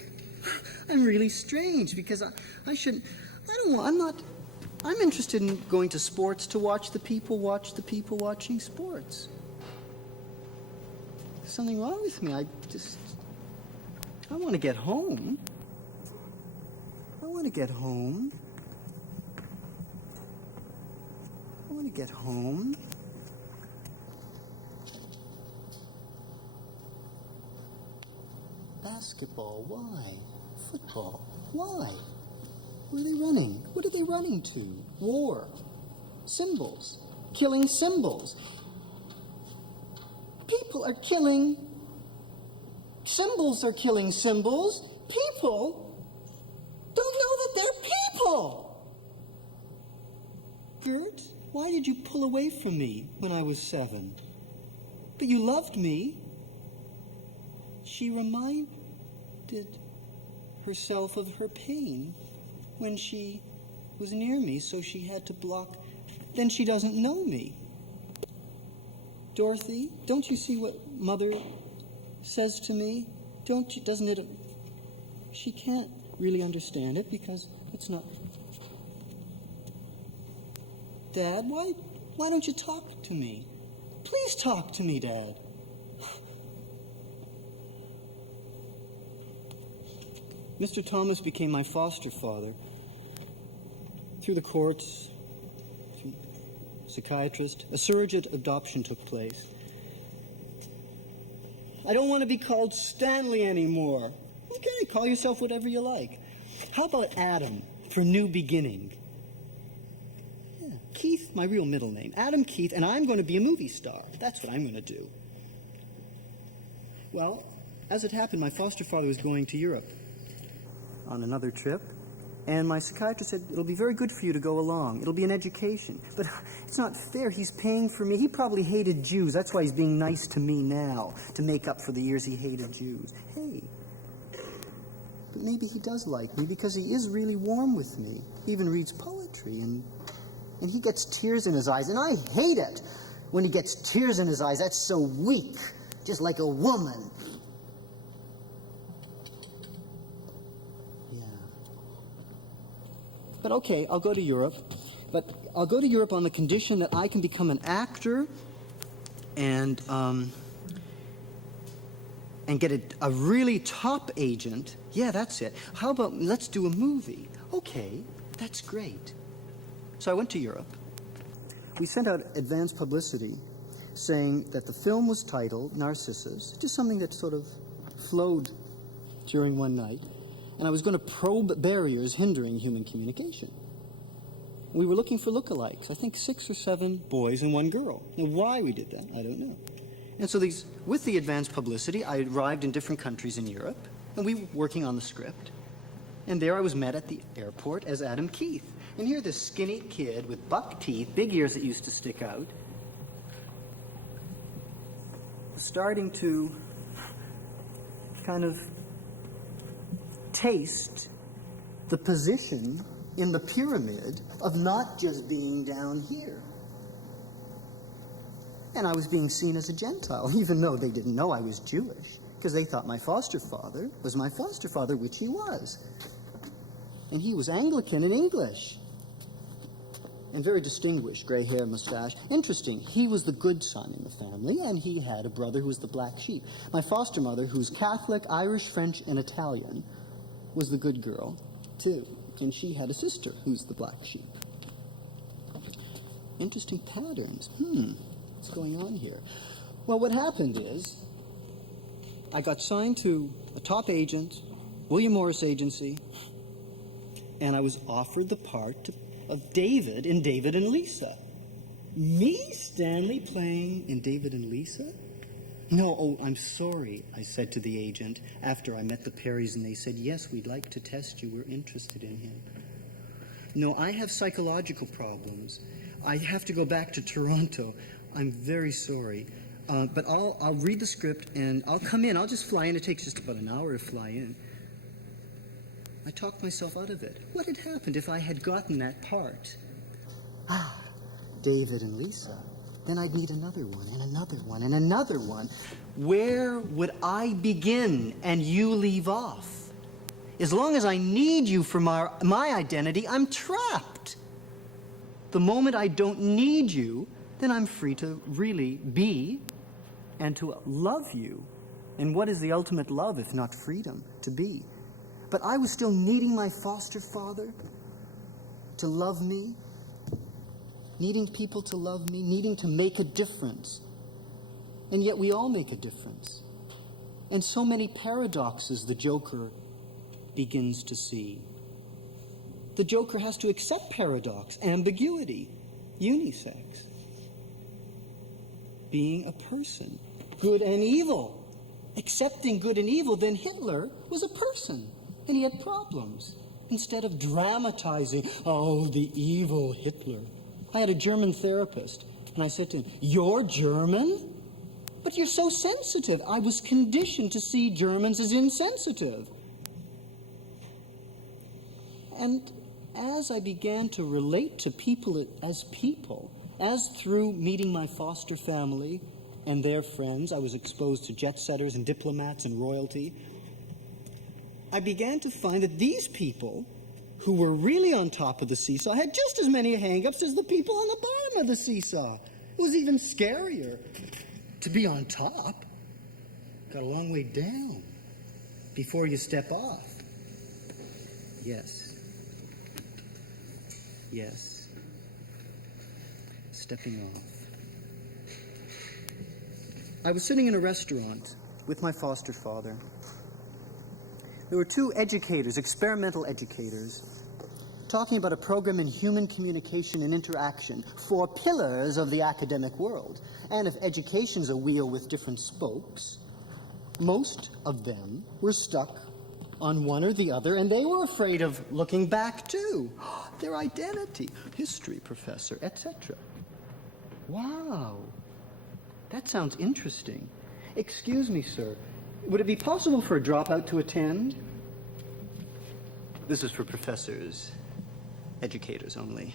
I'm really strange because I'm interested in going to sports to watch the people watching sports. There's something wrong with me. I want to get home. I want to get home. I want to get home. Basketball, why? Football, why? Where are they running? What are they running to? War. Symbols. Killing symbols. People are killing. Symbols are killing symbols. People don't know that they're people. Gert, why did you pull away from me when I was 7? But you loved me. She reminded herself of her pain when she was near me, so she had to block. Then she doesn't know me. Dorothy, don't you see what Mother says to me? Doesn't it? She can't really understand it because it's not. Dad, why don't you talk to me? Please talk to me, Dad. Mr. Thomas became my foster father. Through the courts, through psychiatrist, a surrogate adoption took place. I don't want to be called Stanley anymore. Okay, call yourself whatever you like. How about Adam for new beginning? Yeah. Keith, my real middle name. Adam Keith, and I'm going to be a movie star. That's what I'm going to do. Well, as it happened, my foster father was going to Europe on another trip, and my psychiatrist said, it'll be very good for you to go along. It'll be an education. But it's not fair. He's paying for me. He probably hated Jews. That's why he's being nice to me now, to make up for the years he hated Jews. Hey, but maybe he does like me because he is really warm with me. He even reads poetry, and he gets tears in his eyes, and I hate it when he gets tears in his eyes. That's so weak, just like a woman. But okay, I'll go to Europe. But I'll go to Europe on the condition that I can become an actor and get a really top agent. Yeah, that's it. How about let's do a movie? Okay, that's great. So I went to Europe. We sent out advance publicity saying that the film was titled Narcissus, just something that sort of flowed during one night. And I was going to probe barriers hindering human communication. We were looking for lookalikes, I think 6 or 7 boys and 1 girl. Now, why we did that, I don't know. And so with the advanced publicity, I arrived in different countries in Europe, and we were working on the script. And there I was met at the airport as Adam Keith. And here this skinny kid with buck teeth, big ears that used to stick out, starting to kind of taste the position in the pyramid of not just being down here. And I was being seen as a Gentile, even though they didn't know I was Jewish, because they thought my foster father was my foster father, which he was. And he was Anglican and English. And very distinguished, gray hair, mustache. Interesting, he was the good son in the family, and he had a brother who was the black sheep. My foster mother, who's Catholic, Irish, French, and Italian, was the good girl, too. And she had a sister who's the black sheep. Interesting patterns. What's going on here? Well, what happened is I got signed to a top agent, William Morris Agency, and I was offered the part of David in David and Lisa. Me, Stanley, playing in David and Lisa? No, oh, I'm sorry, I said to the agent after I met the Perrys, and they said, yes, we'd like to test you. We're interested in him. No, I have psychological problems. I have to go back to Toronto. I'm very sorry. But I'll read the script, and I'll come in. I'll just fly in. It takes just about an hour to fly in. I talked myself out of it. What had happened if I had gotten that part? David and Lisa. Then I'd meet another one, and another one, and another one. Where would I begin and you leave off? As long as I need you for my identity, I'm trapped. The moment I don't need you, then I'm free to really be and to love you. And what is the ultimate love if not freedom to be? But I was still needing my foster father to love me, needing people to love me, needing to make a difference. And yet we all make a difference. And so many paradoxes the Joker begins to see. The Joker has to accept paradox, ambiguity, unisex, being a person, good and evil. Accepting good and evil, then Hitler was a person, and he had problems. Instead of dramatizing, oh, the evil Hitler. I had a German therapist, and I said to him, "You're German? But you're so sensitive." I was conditioned to see Germans as insensitive. And as I began to relate to people, as through meeting my foster family and their friends, I was exposed to jet setters and diplomats and royalty, I began to find that these people who were really on top of the seesaw had just as many hang-ups as the people on the bottom of the seesaw. It was even scarier to be on top. Got a long way down before you step off. Yes. Yes. Stepping off. I was sitting in a restaurant with my foster father. There were two educators, experimental educators, talking about a program in human communication and interaction, 4 pillars of the academic world. And if education's a wheel with different spokes, most of them were stuck on one or the other, and they were afraid of looking back too. Their identity, history professor, etc. Wow, that sounds interesting. Excuse me, sir. Would it be possible for a dropout to attend? This is for professors, educators only.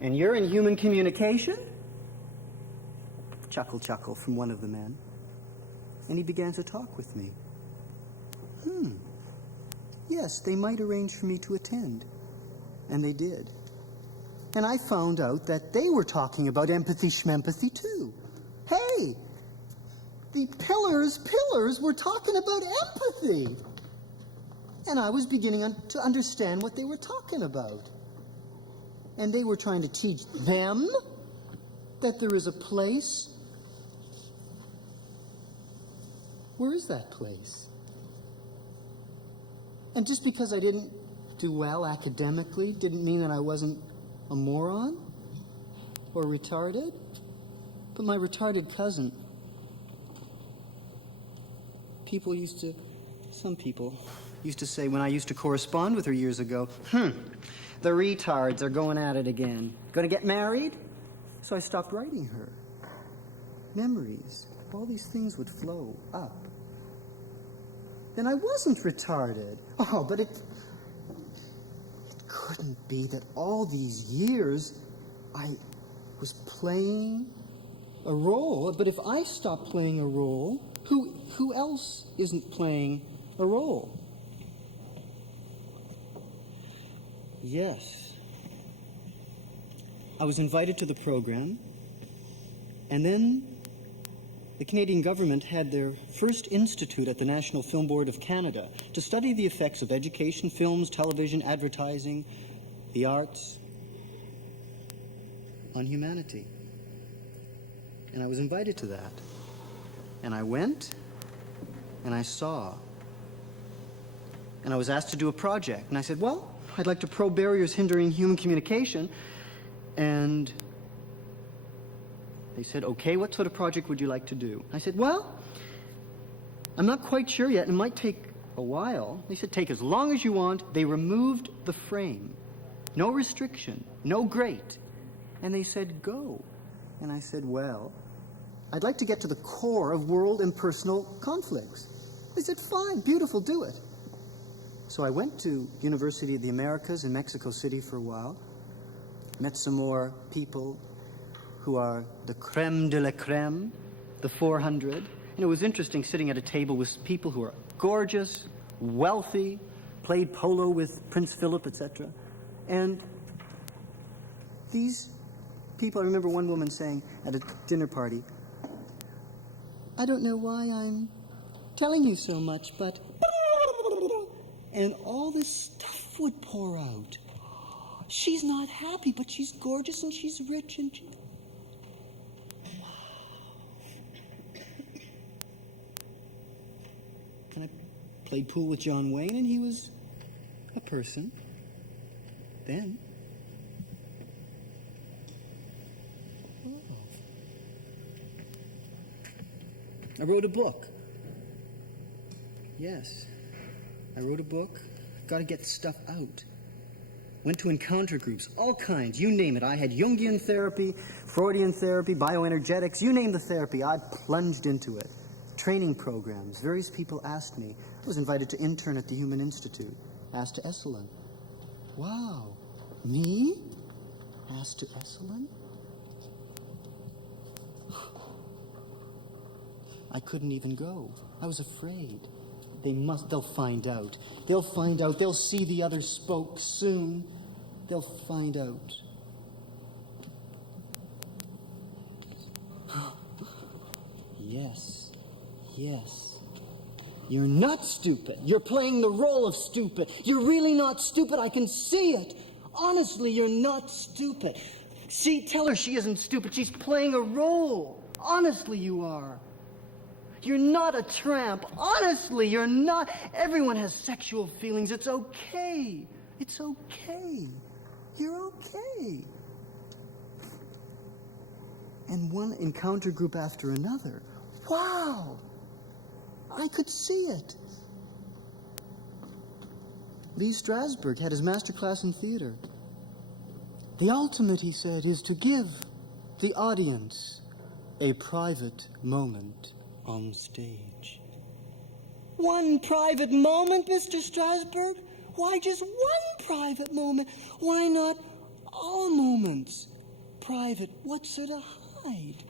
And you're in human communication? Chuckle, chuckle from one of the men. And he began to talk with me. Yes, they might arrange for me to attend. And they did. And I found out that they were talking about empathy schmempathy too. Hey! The pillars were talking about empathy. And I was beginning to understand what they were talking about. And they were trying to teach them that there is a place. Where is that place? And just because I didn't do well academically didn't mean that I wasn't a moron or retarded. But my retarded cousin, some people used to say when I used to correspond with her years ago, the retards are going at it again. Going to get married? So I stopped writing her. Memories, all these things would flow up. Then I wasn't retarded. Oh, but it couldn't be that all these years I was playing a role. But if I stop playing a role, who else isn't playing a role? Yes. I was invited to the program, and then the Canadian government had their first institute at the National Film Board of Canada to study the effects of education, films, television, advertising, the arts on humanity. And I was invited to that. And I went, and I saw. And I was asked to do a project. And I said, well, I'd like to probe barriers hindering human communication. And they said, okay, what sort of project would you like to do? I said, well, I'm not quite sure yet. It might take a while. They said, take as long as you want. They removed the frame. No restriction, no grate. And they said, go. And I said, well, I'd like to get to the core of world and personal conflicts. They said, fine, beautiful, do it. So I went to University of the Americas in Mexico City for a while, met some more people, who are the creme de la creme, the 400. And it was interesting sitting at a table with people who are gorgeous, wealthy, played polo with Prince Philip, etc. And these people, I remember one woman saying at a dinner party, "I don't know why I'm telling you so much, but..." And all this stuff would pour out. She's not happy, but she's gorgeous and she's rich and she... And I played pool with John Wayne, and he was a person. Then. I wrote a book. Yes, I wrote a book. I've got to get stuff out. Went to encounter groups, all kinds, you name it. I had Jungian therapy, Freudian therapy, bioenergetics, you name the therapy. I plunged into it. Training programs. Various people asked me. I was invited to intern at the Human Institute. Asked to Esalen. Wow, me? Asked to Esalen? I couldn't even go. I was afraid. They'll find out. They'll find out. They'll see the other spoke soon. They'll find out. Yes. Yes. You're not stupid. You're playing the role of stupid. You're really not stupid. I can see it. Honestly, you're not stupid. See, tell her she isn't stupid. She's playing a role. Honestly, you are. You're not a tramp. Honestly, you're not. Everyone has sexual feelings. It's okay. It's okay. You're okay. And one encounter group after another. Wow! I could see it. Lee Strasberg had his master class in theater. The ultimate, he said, is to give the audience a private moment on stage. One private moment, Mr. Strasberg? Why just one private moment? Why not all moments? Private, what's there to hide?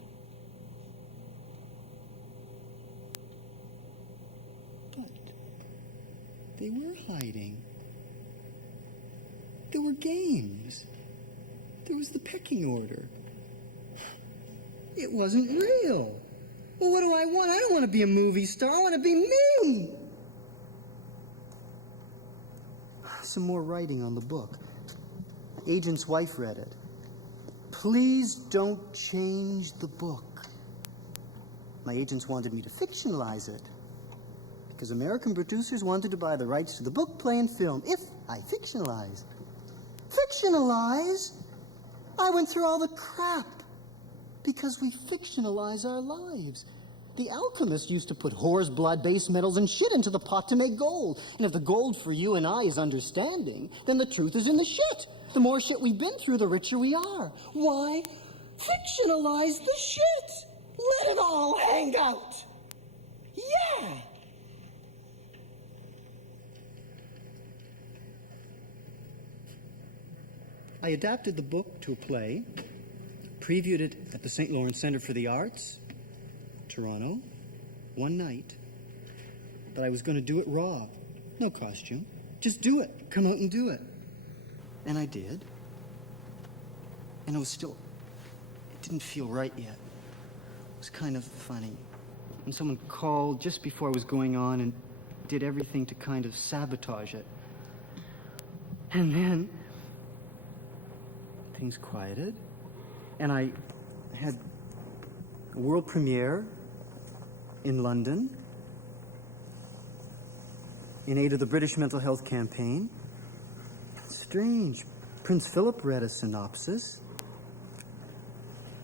But they were hiding. There were games. There was the pecking order. It wasn't real. Well, what do I want? I don't want to be a movie star. I want to be me. Some more writing on the book. Agent's wife read it. Please don't change the book. My agents wanted me to fictionalize it because American producers wanted to buy the rights to the book, play, and film if I fictionalized. Fictionalize? I went through all the crap because we fictionalize our lives. The alchemists used to put whore's blood, base metals, and shit into the pot to make gold. And if the gold for you and I is understanding, then the truth is in the shit. The more shit we've been through, the richer we are. Why? Fictionalize the shit. Let it all hang out. Yeah. I adapted the book to a play, previewed it at the St. Lawrence Center for the Arts, Toronto, one night. But I was going to do it raw. No costume. Just do it. Come out and do it. And I did. And it was still... It didn't feel right yet. It was kind of funny. And someone called just before I was going on and did everything to kind of sabotage it. And then... things quieted. And I had a world premiere in London in aid of the British Mental Health Campaign. Strange. Prince Philip read a synopsis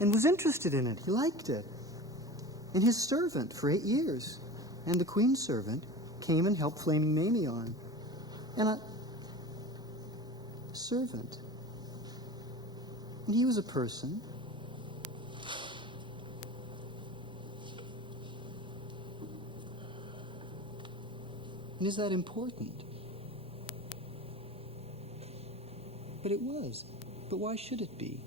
and was interested in it. He liked it. And his servant for 8 years, and the Queen's servant, came and helped Flaming Mamie on. And a servant. And he was a person. And is that important? But it was. But why should it be?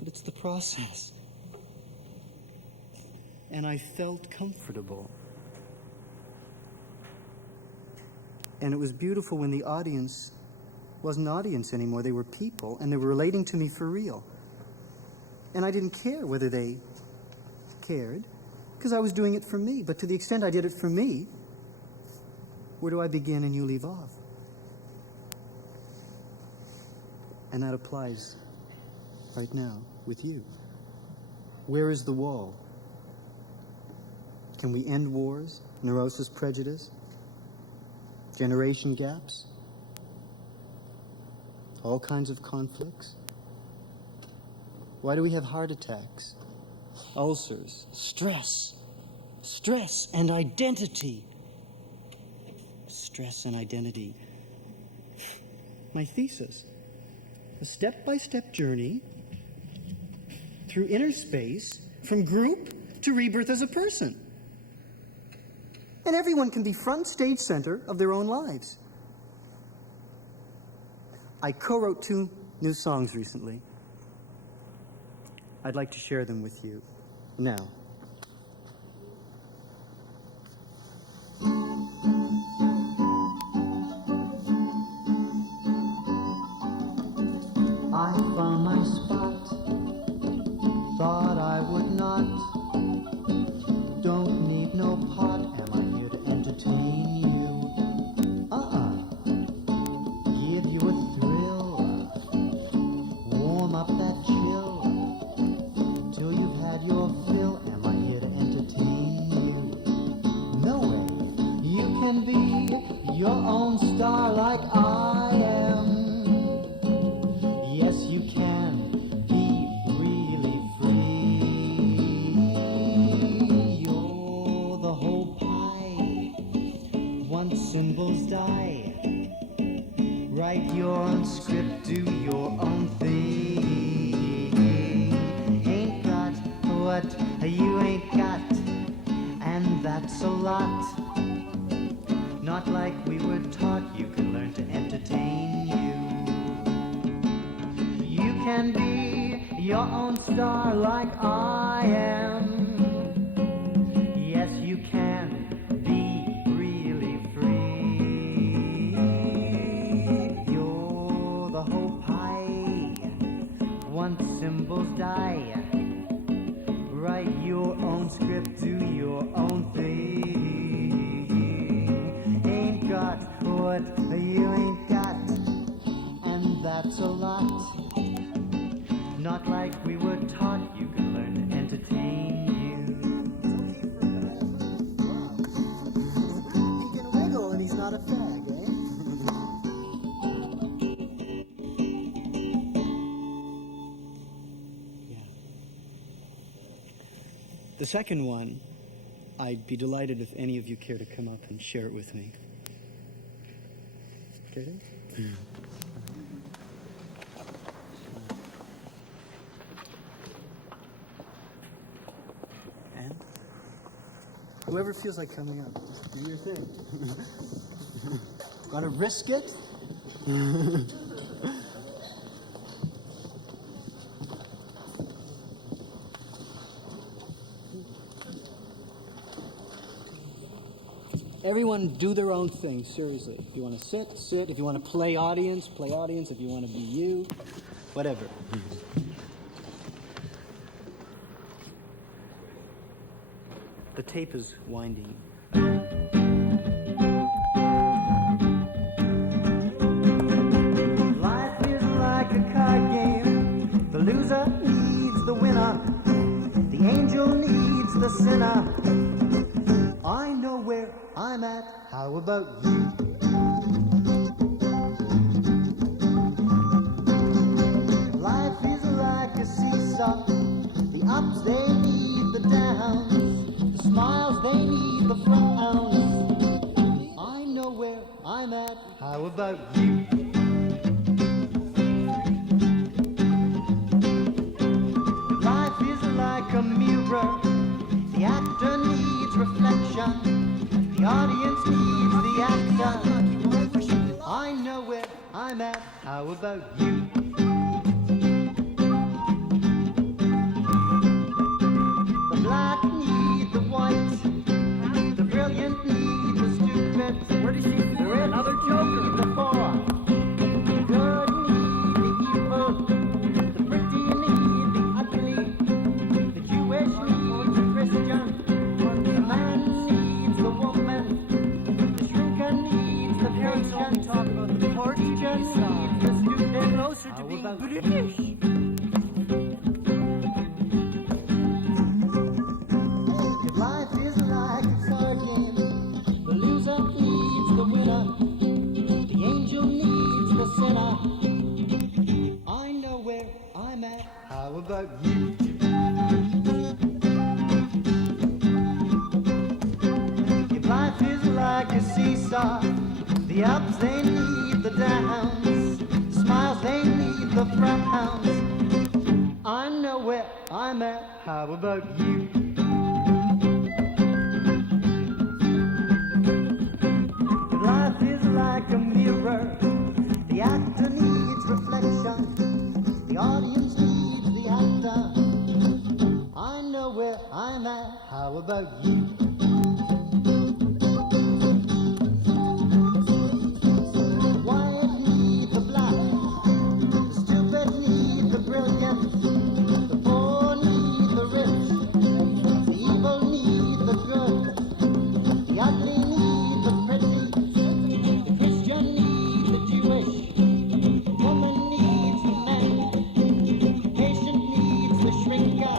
but it's the process. And I felt comfortable. And it was beautiful when the audience wasn't an audience anymore. They were people, and they were relating to me for real. And I didn't care whether they cared, because I was doing it for me. But to the extent I did it for me, where do I begin and you leave off? And that applies right now with you. Where is the wall? Can we end wars, neurosis, prejudice, generation gaps, all kinds of conflicts? Why do we have heart attacks, ulcers, stress and identity? Stress and identity. My thesis, a step-by-step journey through inner space from group to rebirth as a person. And everyone can be front stage center of their own lives. I co-wrote 2 new songs recently. I'd like to share them with you now. I found my spot, thought I would not. Don't need no pot, am I here to entertain you? Give you a thrill, warm up that chill, till you've had your fill, am I here to entertain you? No way, you can be your own star like I am. Yes, you can be really free. You're the whole pie. Once symbols die, write your own script, do your own thing. Ain't got what you ain't got, and that's a lot. Not like we were taught you can learn to entertain you. You can be your own star like I am. Yes, you can be really free. You're the whole pie. Once symbols die, write your own script, do your own thing. Ain't got what you ain't got, and that's a lot. Not like we were taught you could learn to entertain you. He can wiggle and he's not a fag, eh? Yeah. The second one, I'd be delighted if any of you care to come up and share it with me. Care to? Yeah. Whoever feels like coming up, just do your thing. Want to risk it? Everyone do their own thing, seriously. If you want to sit, sit. If you want to play audience, play audience. If you want to be you, whatever. The tape is winding. Life is like a card game. The loser needs the winner. The angel needs the sinner. I know where I'm at. How about you? Life is like a seesaw. The ups, they need the downs. Smiles, they need the frowns. I know where I'm at. How about you? Life is like a mirror. The actor needs reflection. The audience needs the actor. I know where I'm at. How about you? Another joker. The four. The good need the evil. The pretty need the ugly. The Jewish needs the Christian. The man needs the woman. The shrinker needs the patient. Talk about the Teacher needs the student. Closer to being British. If life is like a card game, the loser needs the winner. The angel needs the sinner. I know where I'm at. How about you? If life is like a seesaw, the ups they need the downs, the smiles they need the frowns. I know where I'm at. How about you? If life is like a mirror, the actor needs reflection, the audience needs the actor. I know where I'm at. How about you? The white need the black, the stupid need the brilliant, the poor need the rich, the evil need the good, the ugly need the pretty, the Christian need the Jewish, the woman needs the man, the patient needs the shrinker,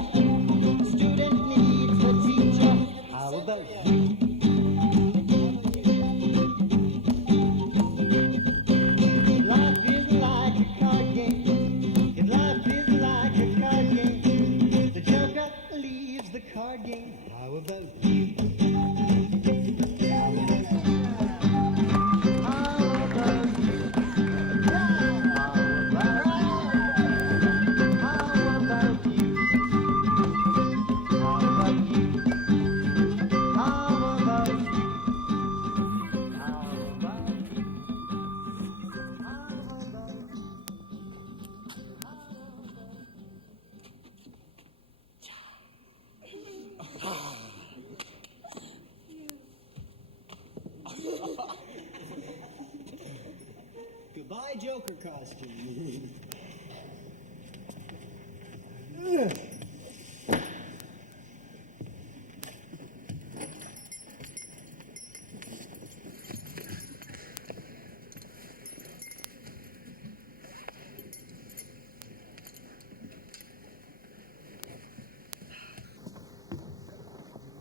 the student needs the teacher. How about you? If life is like a card game, if life is like a card game, the joker leaves the card game. How about you? How about you? How about you? How about you? How about you? How about you? Goodbye, Joker costume.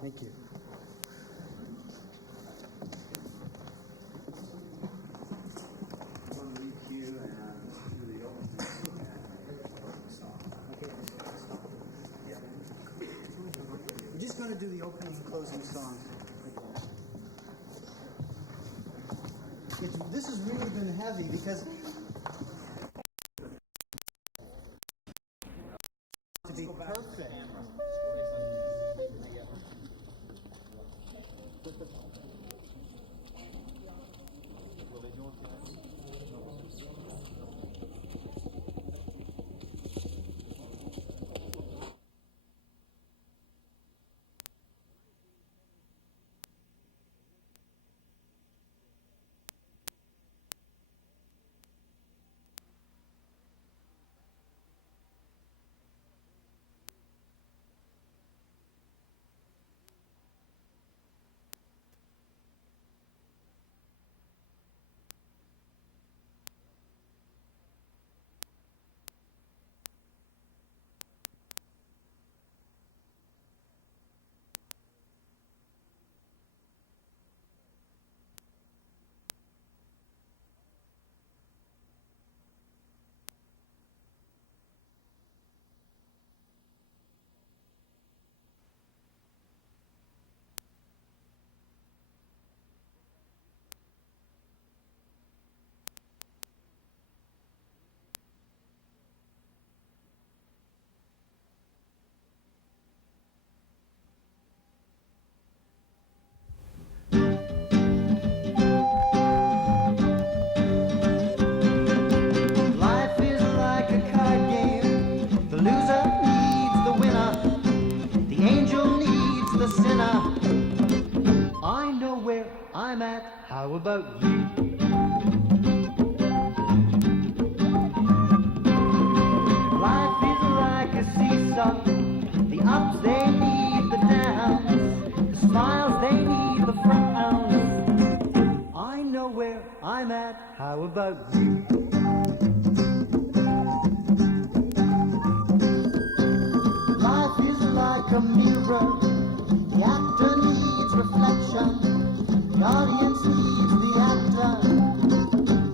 Thank you. We're just going to do the opening and closing song. This has really been heavy because to be perfect. How about you? Life is like a seesaw. The ups they need the downs. The smiles they need the frowns. I know where I'm at. How about you? Life is like a mirror. The actor needs reflection. The audience needs the actor.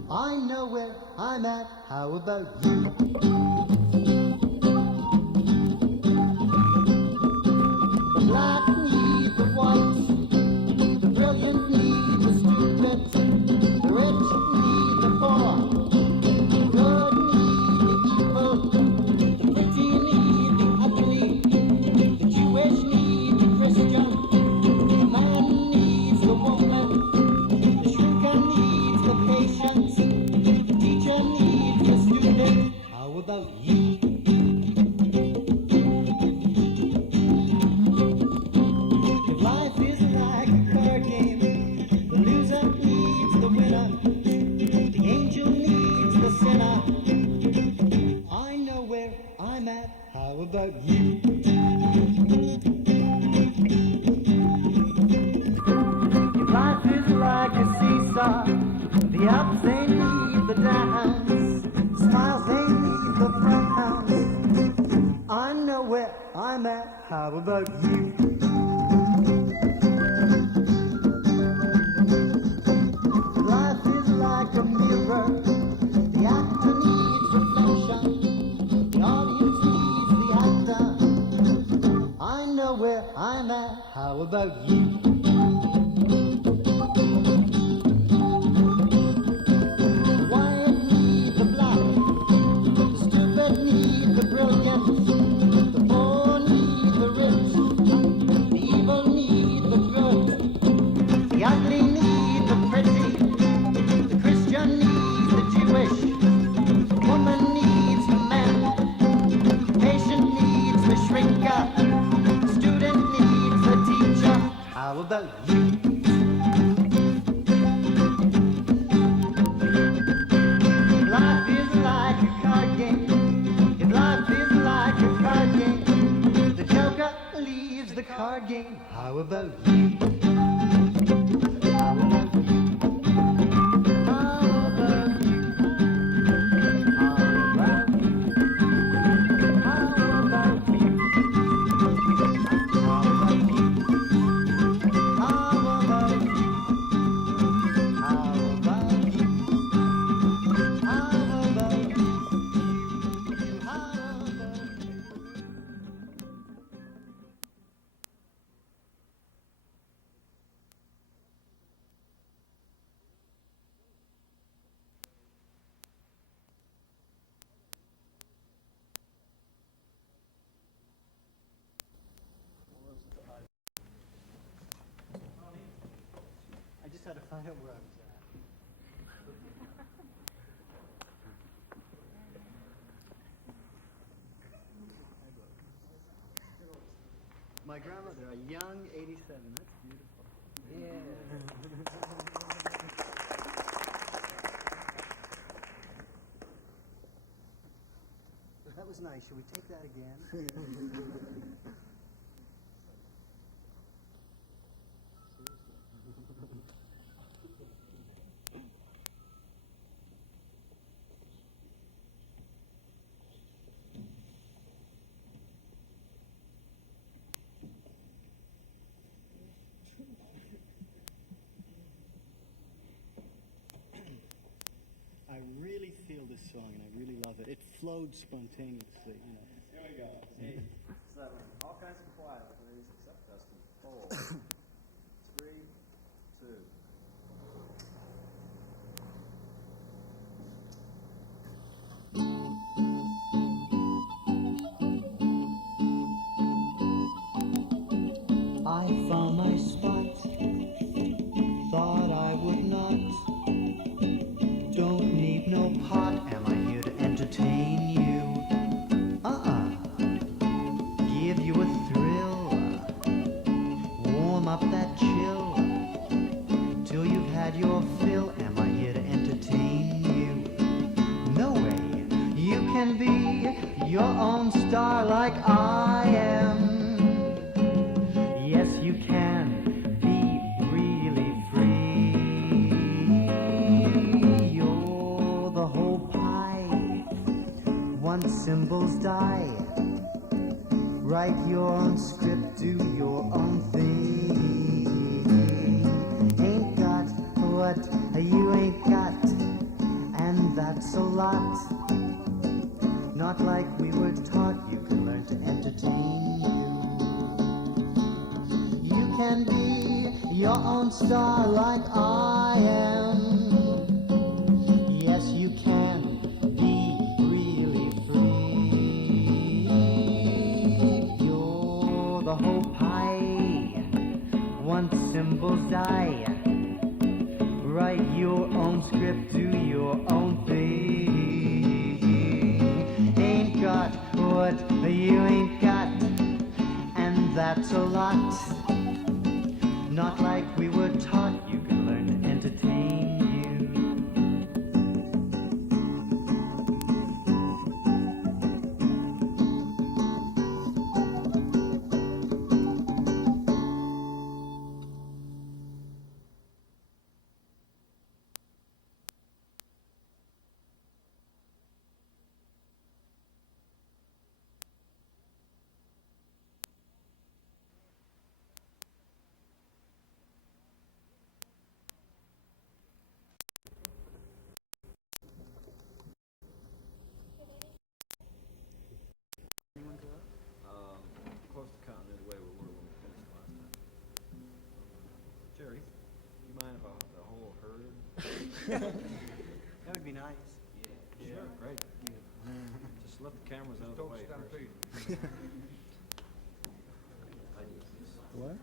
I know where I'm at. How about you? The black need the white. The brilliant need the stupid. The rich need the poor. The good need the evil. The pretty need the ugly. The Jewish need the Christian. The man needs the woman. The shrinker needs the patient. The teacher needs the student. How about you? If life is like a card game, the loser needs the winner. The angel needs the sinner. I know where I'm at. How about you? If life is like a seesaw, the ups they need the downs, smiles they need the frowns. I know where I'm at. How about you? Life is like a mirror. The actor needs reflection. The audience needs the actor. I know where I'm at. How about you? The white need the black. The stupid need the brilliant. The poor need the rich. The evil need the good. The ugly need the pretty. The Christian needs the Jewish. The woman needs the man. The patient needs the shrinker. The student needs the teacher. How about you? If life is like a card game, if life is like a card game, the joker leaves the card game. How about you? How about you? How about you? How about you? How about you? How about you? How about you? How about you? How about you? How about you? I just had to find out where I was at. My grandmother, a young 87. That's beautiful. Yeah. That was nice. Should we take that again? I really feel this song and I really love it. It flowed spontaneously, you know. Here we go. 8, 7, all kinds of quiet, please, except Dustin. 4, 3, 2. I found my spot, thought I would not. Don't need no pot, am I here to entertain you? Give you a thrill, warm up that chill. can be your own star like I am. Yes, you can be really free. You're the whole pie. Once symbols die, write your own script, do your own thing. Ain't got what you ain't got, and that's a lot. Not like we were taught, you can learn to entertain you. You can be your own star like I am. Yes, you can be really free. You're the whole pie. Once symbols die, write your own script, do your own thing. Ain't got what you ain't got, and that's a lot. Not like we were taught, you can learn to entertain you. Close to counting it away we were when we finished last time. Jerry, you mind if the whole herd? That would be nice. Sure, great. Just let the cameras out of the way first. What?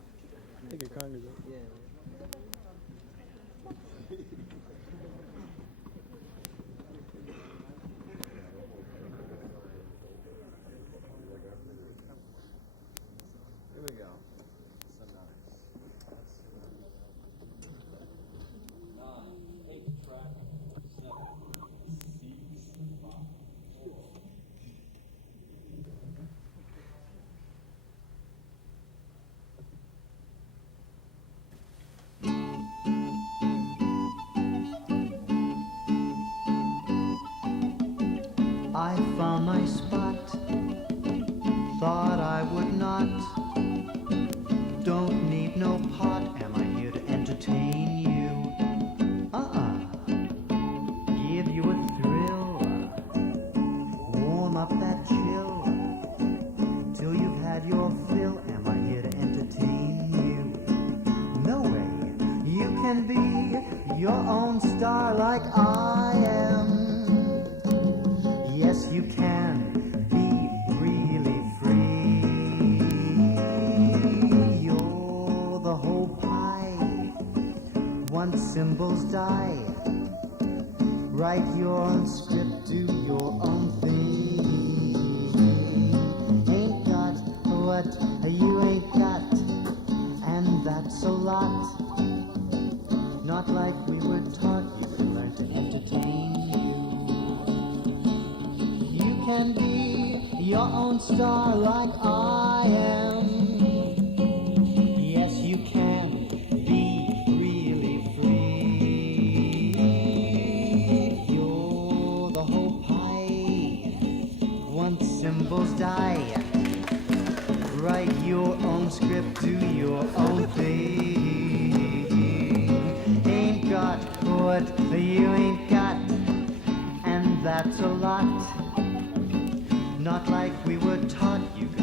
Take your Congress. Yeah. Here we go. So nice. I found my spot, thought I would not. Don't need no pot, am I here to entertain you? Give you a thrill, warm up that chill, till you've had your fill, am I here to entertain you? No way, you can be your own star like I am. Yes, you can be really free. You're the whole pie. Once symbols die, write your own script, do your own thing. Ain't got what you ain't got, and that's a lot. Not like we were taught, you can learn to entertain you. You can be your own star like I am. Yes, you can be really free. You're the whole pie. Once symbols die, write your own script, do your own thing. Ain't got what you ain't got, and that's a lot. Not like we were taught, you can